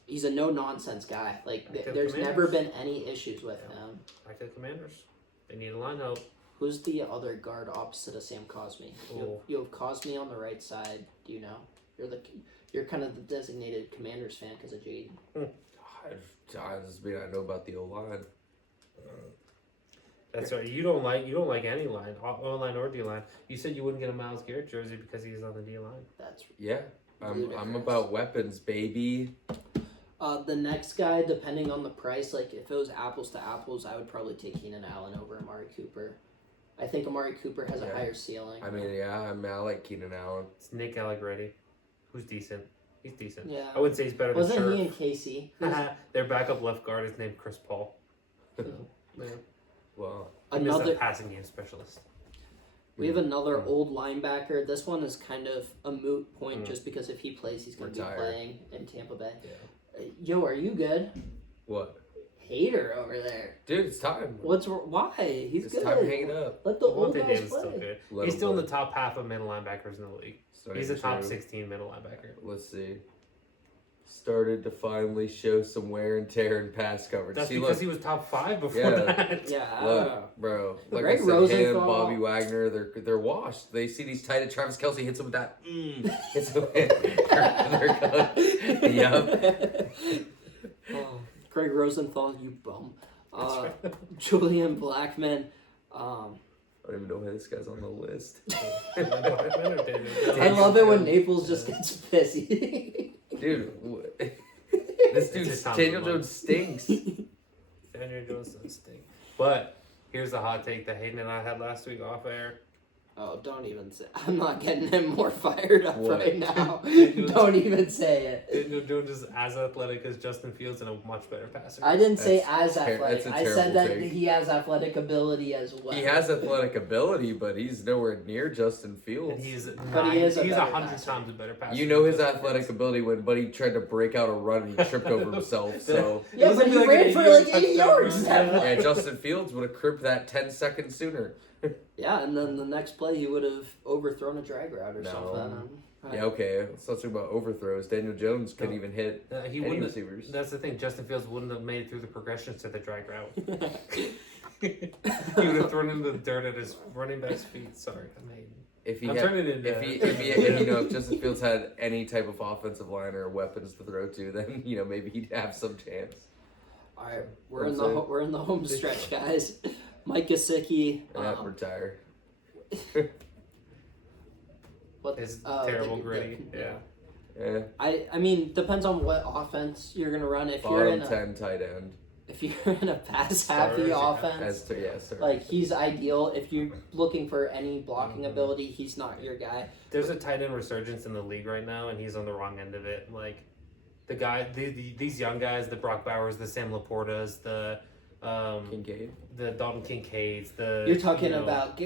he's a no-nonsense guy. Like, Like the there's never Commanders. been any issues with Yeah. him. Like the Commanders. They need a line help. Who's the other guard opposite of Sam Cosme? Oh. You have Cosme on the right side. Do you know? You're kind of the designated Commanders fan because of Jaden. I just mean I know about the O line. That's right. You don't like any line, O line or D line. You said you wouldn't get a Miles Garrett jersey because he's on the D line. That's Yeah, I'm ludicrous. about weapons, baby. The next guy, depending on the price, like if it was apples to apples, I would probably take Keenan Allen over Amari Cooper. I think Amari Cooper has a Yeah. higher ceiling. I mean, yeah, I like Keenan Allen. It's Nick Allegretti, who's decent. He's decent. Yeah. I wouldn't say he's better than Wasn't he Scherf. and Casey? Their backup left guard is named Chris Paul. Yeah. Well, He is Another. a passing game specialist. We have another Mm. old linebacker. This one is kind of a moot point Mm. just because if he plays, he's going to be Retire. playing in Tampa Bay. Yeah. Yo, are you good? what, Hater over there. dude? It's time. Why? He's It's good. time to hang it up. Let the old Devontae guys Davis is play. still good. Let He's him still in play. the top half of middle linebackers in the league. Starting He's a top to- 16 middle linebacker. Let's see. Started to finally show some wear and tear in pass coverage. That's See, because look, he was top 5 before Yeah. that. Yeah. I don't know. look, bro. Like Greg I said, him, Rosenthal- Bobby Wagner, they're washed. They see these tight. Travis Kelce hits him with that. Hits him. They're Yep. Oh, Greg Rosenthal, you bum. Julian Blackman. I don't even know why this guy's on the list. I love it when Naples just gets pissy. Dude, this dude, It's a Daniel compliment. Jones stinks. Daniel Jones doesn't stink. But here's the hot take that Hayden and I had last week off air. Oh, don't even say. I'm not getting him more fired up What? right now. Don't even say it. Daniel Jones is as athletic as Justin Fields and a much better passer. I didn't say That's as athletic. that's a I said that terrible take. he has athletic ability as well. He has athletic ability, but he's nowhere near Justin and Fields. he's But he is a he's better 100 passer. times a better passer. You know than his Justin athletic Fields. ability when Buddy tried to break out a run and he tripped over himself. So Yeah, It but he wasn't like ran an for 80-yard like 80 touchdown yards run. that Yeah. play. yeah, Justin Fields would have crimped that 10 seconds sooner. Yeah, and then the next play he would have overthrown a drag route or No. something. Yeah, okay. Let's not talk about overthrows. Daniel Jones couldn't No. even hit He any wouldn't. receivers. That's the thing. Justin Fields wouldn't have made it through the progressions to the drag route. He would have thrown him in the dirt at his running back's feet. Sorry, I mean, If he I'm had, turning it into. if Justin Fields had any type of offensive line or weapons to throw to, then maybe he'd have some chance. All right, we're That's in the it. we're in the home stretch, guys. Mike Gesicki. Retire. What? His uh, terrible the- gritty. the- Yeah. Yeah. I mean, depends on what offense you're gonna run. If you're Bottom in a 10 tight end. if you're in a pass happy Stars, yeah. offense, As to yeah, sir. like he's ideal. If you're looking for any blocking Mhm. ability, he's not your guy. There's a tight end resurgence in the league right now, and he's on the wrong end of it. Like, the guy, these young guys, the Brock Bowers, the Sam Laportas, the Kincaid. Dalton Kincaids, the You're talking you know, about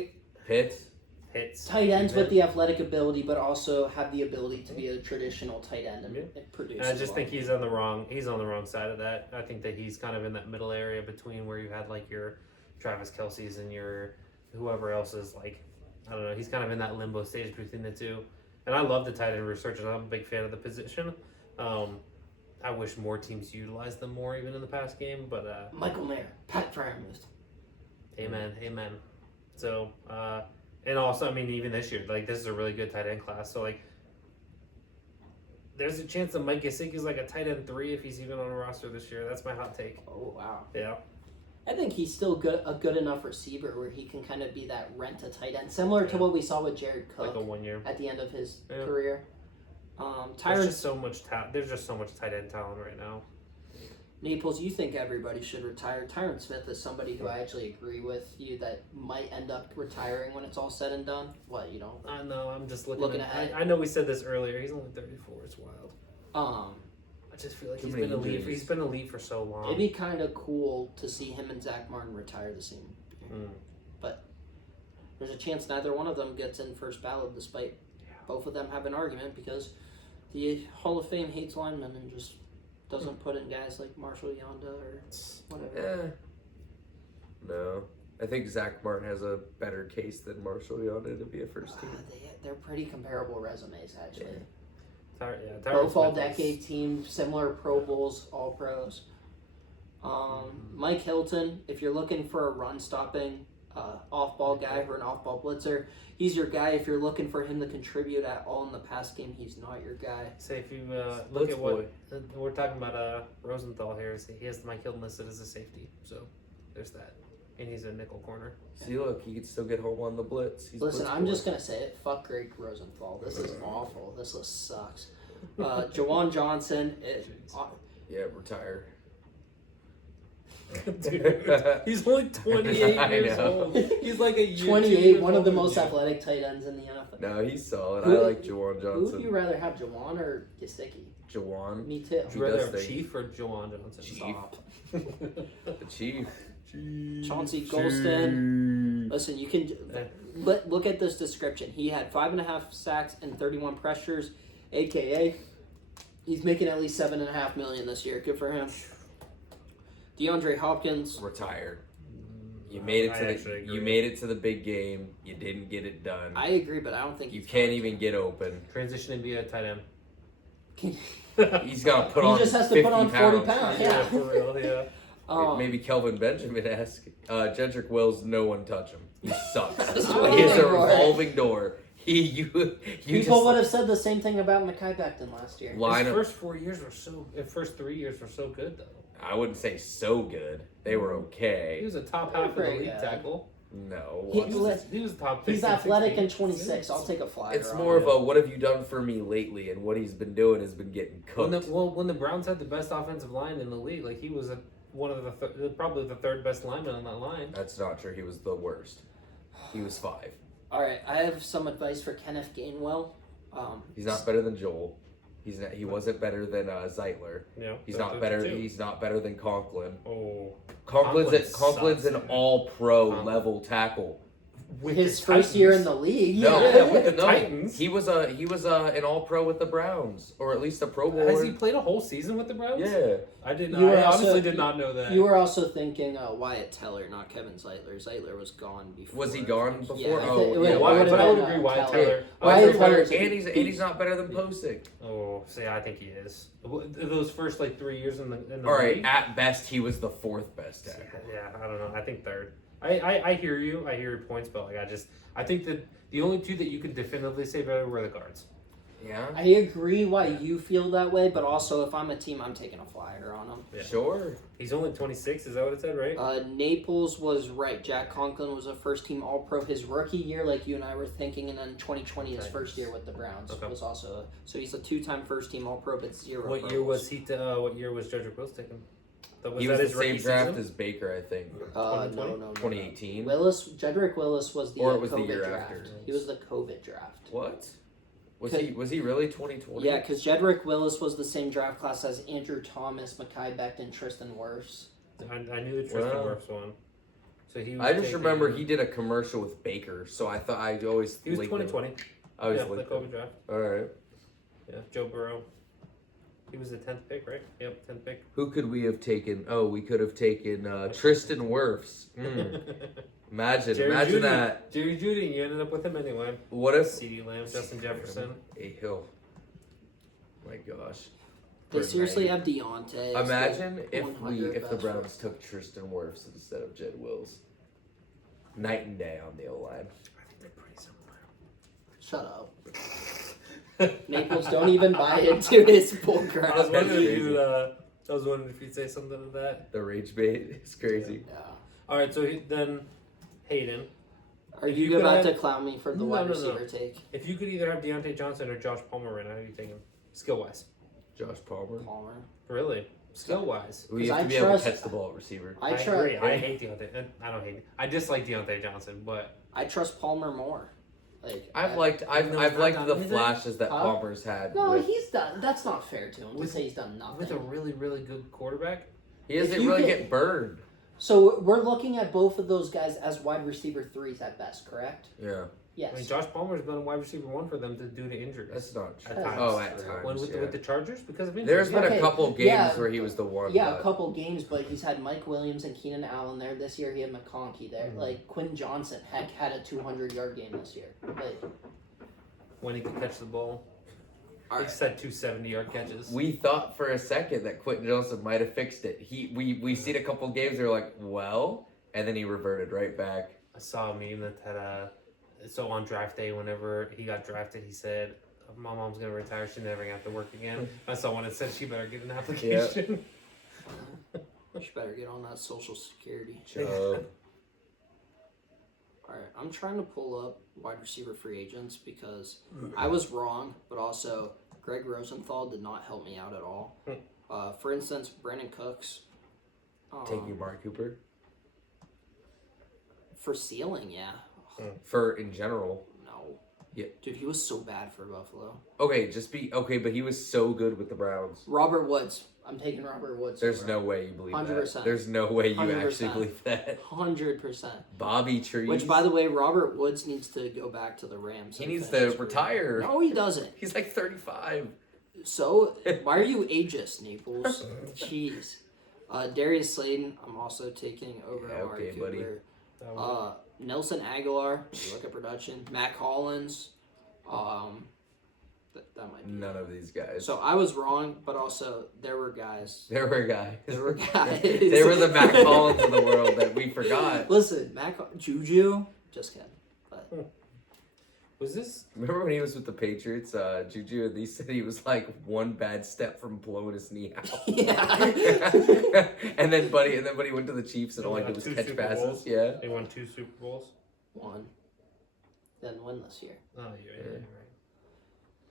Pitts. hits. tight ends even. with the athletic ability, but also have the ability to be a traditional tight end and, Yeah. and produce. And I as just well. think he's on the wrong side of that. I think that he's kind of in that middle area between where you had like your Travis Kelce's and your whoever else is like, I don't know. He's kind of in that limbo stage between the two. And I love the tight end resurgence. I'm a big fan of the position. I wish more teams utilized them more, even in the past game. But Michael Mayer, Pat Fryermuth. amen. So and also, I mean, even this year, like this is a really good tight end class. So like, there's a chance that Mike Gesicki is like a tight end 3 if he's even on a roster this year. That's my hot take. Oh wow. Yeah. I think he's still a good enough receiver where he can kind of be that rent a tight end, similar to Yeah. what we saw with Jared Like a Cook 1 year. at the end of his Yeah. career. There's Tyron just so much There's just so much tight end talent right now. Naples, you think everybody should retire. Tyron Smith is somebody who I actually agree with you that might end up retiring when it's all said and done. What, you know? I know. I'm just Looking looking ahead. I know we said this earlier. He's only 34. It's wild. I just feel like Too he's many been elite. injuries. He's been elite for so long. It'd be kind of cool to see him and Zach Martin retire the same. Mm. There's a chance neither one of them gets in first ballot, despite both of them have an argument because the Hall of Fame hates linemen and just doesn't put in guys like Marshall Yonda or whatever. No. I think Zach Martin has a better case than Marshall Yonda to be a first team. They're pretty comparable resumes, actually. Tyron Both all Smith is- decade team, similar Pro Bowls, all pros. Mike Hilton, if you're looking for a run stopping off ball guy or an off ball blitzer, he's your guy. If you're looking for him to contribute at all in the pass game, he's not your guy. Say if you look Blitz at boy. what we're talking about, Rosenthal here. He has Mike Hilton listed as a safety, so there's that, and he's a nickel corner. See, look, he could still get home on the blitz. He's Listen, blitz I'm boy. just gonna say it. Fuck Greg Rosenthal. This is awful. This list sucks. Jawan Johnson. Yeah, retire. Dude, he's only 28 I years know. old. He's like a year 28, years one of the older most than you. athletic tight ends in the NFL. No, he's solid. I Who- like Jawan Who would you Johnson. rather have, Jawan or Gesicki? Jawan, Me too. Would He you rather does have think- Chief or Jawan Johnson? Chief. Stop. the Chief. Chauncey Golston. Listen, you can look at this description. He had 5.5 sacks and 31 pressures, aka he's making at least $7.5 million this year. Good for him. DeAndre Hopkins. Retired. You made it I to actually the. agree. You made it to the big game. You didn't get it done. I agree, but I don't think You he's can't going even get open. Transition and be a tight end. to. He's gonna put He on. just has to 50 put on 40 pounds. Yeah, Yeah. for real. Yeah. Maybe Kelvin Benjamin esque. Jedrick Wills, no one touch him. He sucks. That's what He is they a were. revolving door. You People just would have said the same thing about Mekhi Becton last year. line His up. first 4 years were so. The first 3 years were so good though. I wouldn't say so good. They were He okay. was a top They're half of the pretty league good. tackle. No. He- He was a top. He's 15, athletic 16. and 26. I'll take a flyer. It's on more him. of a what have you done for me lately, and what he's been doing has been getting When cooked. when the Browns had the best offensive line in the league, like he was one of the probably the third best lineman on that line. That's not true. He was the worst. He was 5. All right, I have some advice for Kenneth Gainwell. He's not better than Joel. He's not, he wasn't better than Zeitler. Yeah, He's that's not it better. too. He's not better than Conklin. Oh, Conklin's Conklin an sucks, man. all-pro Conklin. level tackle. with His the first year in Titans. the league. No, Yeah, with the no, Titans. he was an all-pro with the Browns, or at least a Pro Bowler. Has he played a whole season with the Browns? Yeah. I did You not. were I honestly also- did not know that. You were also thinking Wyatt Teller, not Kevin Zeitler. Zeitler was gone before. Was he gone before? Yeah, I Oh, think it would- yeah, it Wyatt, would've but I would been, agree. Wyatt Teller. Teller. Wyatt and Teller's a he's not better than Posick. Oh, see, I think he is. Those first 3 years in the All right, league. at best he was the 4th best tackle. Yeah, I don't know. I think third. I hear you. I hear your points, but I think that the only two that you could definitively say better were the guards. Yeah, I agree why you feel that way, but also if I'm a team, I'm taking a flyer on him. Yeah. sure. He's only 26. Is that what it said? Right? Naples was right. Jack Conklin was a first-team All-Pro his rookie year, like you and I were thinking, and then 2020, his Nice. first year with the Browns, Okay. was also so he's a 2-time first-team All-Pro, but 0. What Pro year Bowls. was he? What year was Jedrick Wills taken? He that was the his same rookie draft season? as Baker, I think. No, 2020? no. 2018. Jedrick Willis was the Or it was the COVID year draft. after. He was the COVID draft. What? Was he really 2020? Yeah, because Jedrick Willis was the same draft class as Andrew Thomas, Mekhi Becton, Tristan Wirfs. I knew the Tristan Wow. Wirfs one. So he. Was I just taken- remember he did a commercial with Baker, so I thought I always. He was linked him. 2020. I was Yeah, the linked COVID him. draft. All right. Yeah, Joe Burrow. He was the 10th pick, right? Yep, 10th pick. Who could we have taken? Oh, we could have taken Tristan Wirfs. Imagine Judy. that. Jerry Judy, you ended up with him anyway. What if? CeeDee Lamb, Justin Jefferson. A Hill. My gosh. They For seriously 90. have Deontay. Imagine It's if like 100 the best Browns took Tristan Wirfs instead of Jed Wills. Night and day on the O line. I think they're pretty similar. Shut up. Naples don't even buy into his bull I was crap. wondering if crazy. you'd. I was wondering if you'd say something to that. The rage bait is crazy. Yeah. All right, so then Hayden. Are If you, you could about have- to clown me for the No, wide no, no. receiver take? If you could either have Deontay Johnson or Josh Palmer right now, who are you taking? Skill wise. Josh Palmer. Palmer. Really? Skill wise. We 'Cause have to I be able trust- to catch the ball at receiver. I agree. I trust. hate Deontay. I don't hate. I dislike Deontay Johnson, but I trust Palmer more. Like I've liked No, he's not liked done the anything? flashes that Huh? Palmer's had. No, with, he's done. That's not fair to him to With- say he's done nothing. with a really, really good quarterback. he doesn't if you really get- get burned. So we're looking at both of those guys as wide receiver 3s at best, correct? Yeah, Yes. I mean, Josh Palmer's been wide receiver 1 for them due to injuries. that's not true. At times. Oh, at times. When with the Chargers because of injuries. There's been Okay, a couple games yeah, where he was the one. Yeah, but a couple games, but he's had Mike Williams and Keenan Allen there. This year he had McConkey there. Mhm. Like Quinn Johnson, heck, had a 200-yard game this year. Like, when he could catch the ball. all He right. just had 2 70-yard catches. We thought for a second that Quentin Johnson might have fixed it. We seen a couple games. We were like, well, and then he reverted right back. I saw a meme that had so on draft day, whenever he got drafted, he said, "My mom's gonna retire. She's never gonna have to work again." I saw one that said she better get an application. You better get on that Social Security. Chubb. All right, I'm trying to pull up wide receiver free agents because I was wrong, but also Greg Rosenthal did not help me out at all. For instance, Brandon Cooks. Taking Mark Cooper For ceiling, yeah. for in general. No. Yeah. Dude, he was so bad for Buffalo. Okay, but he was so good with the Browns. Robert Woods. I'm taking Robert Woods. There's over no way you believe 100%. that. There's no way you 100%. actually believe that. 100%. Bobby Trees. Which, by the way, Robert Woods needs to go back to the Rams. he and needs finish to his career. retire. No, he doesn't. He's like 35. So, why are you ageist, Naples? Jeez. Darius Slayton, I'm also taking over Yeah, Amari okay, buddy. Cooper. Nelson Aguilar, you look at production. Matt Collins. That might be. None of these guys. So I was wrong, but also there were guys. There were guys. There were guys. They were the Matt Collins of the world that we forgot. Listen, Juju. Just kidding. But Was this? Remember when he was with the Patriots, Juju, and he said he was like one bad step from blowing his knee out. yeah. and then Buddy went to the Chiefs and all he did was 2 catch Super passes. Bowls. Yeah. They won 2 Super Bowls. One. Didn't win this year. Oh, you're right.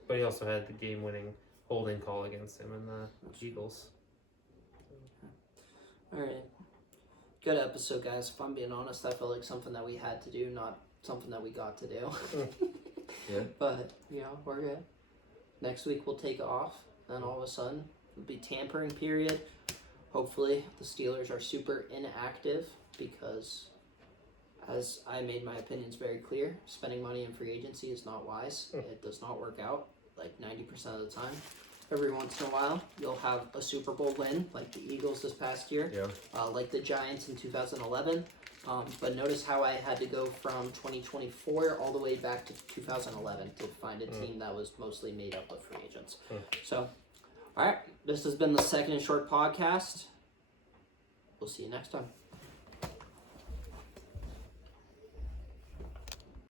But he also had the game-winning holding call against him in the Eagles. All right. Good episode, guys. If I'm being honest, I felt like something that we had to do, not something that we got to do. Yeah. But, we're good. Next week we'll take off. Then all of a sudden, it'll be tampering period. Hopefully, the Steelers are super inactive because, as I made my opinions very clear, spending money in free agency is not wise. It does not work out like 90% of the time. Every once in a while, you'll have a Super Bowl win, like the Eagles this past year, like the Giants in 2011. But notice how I had to go from 2024 all the way back to 2011 to find a team that was mostly made up of free agents. So, all right, this has been the Second and Short podcast. We'll see you next time.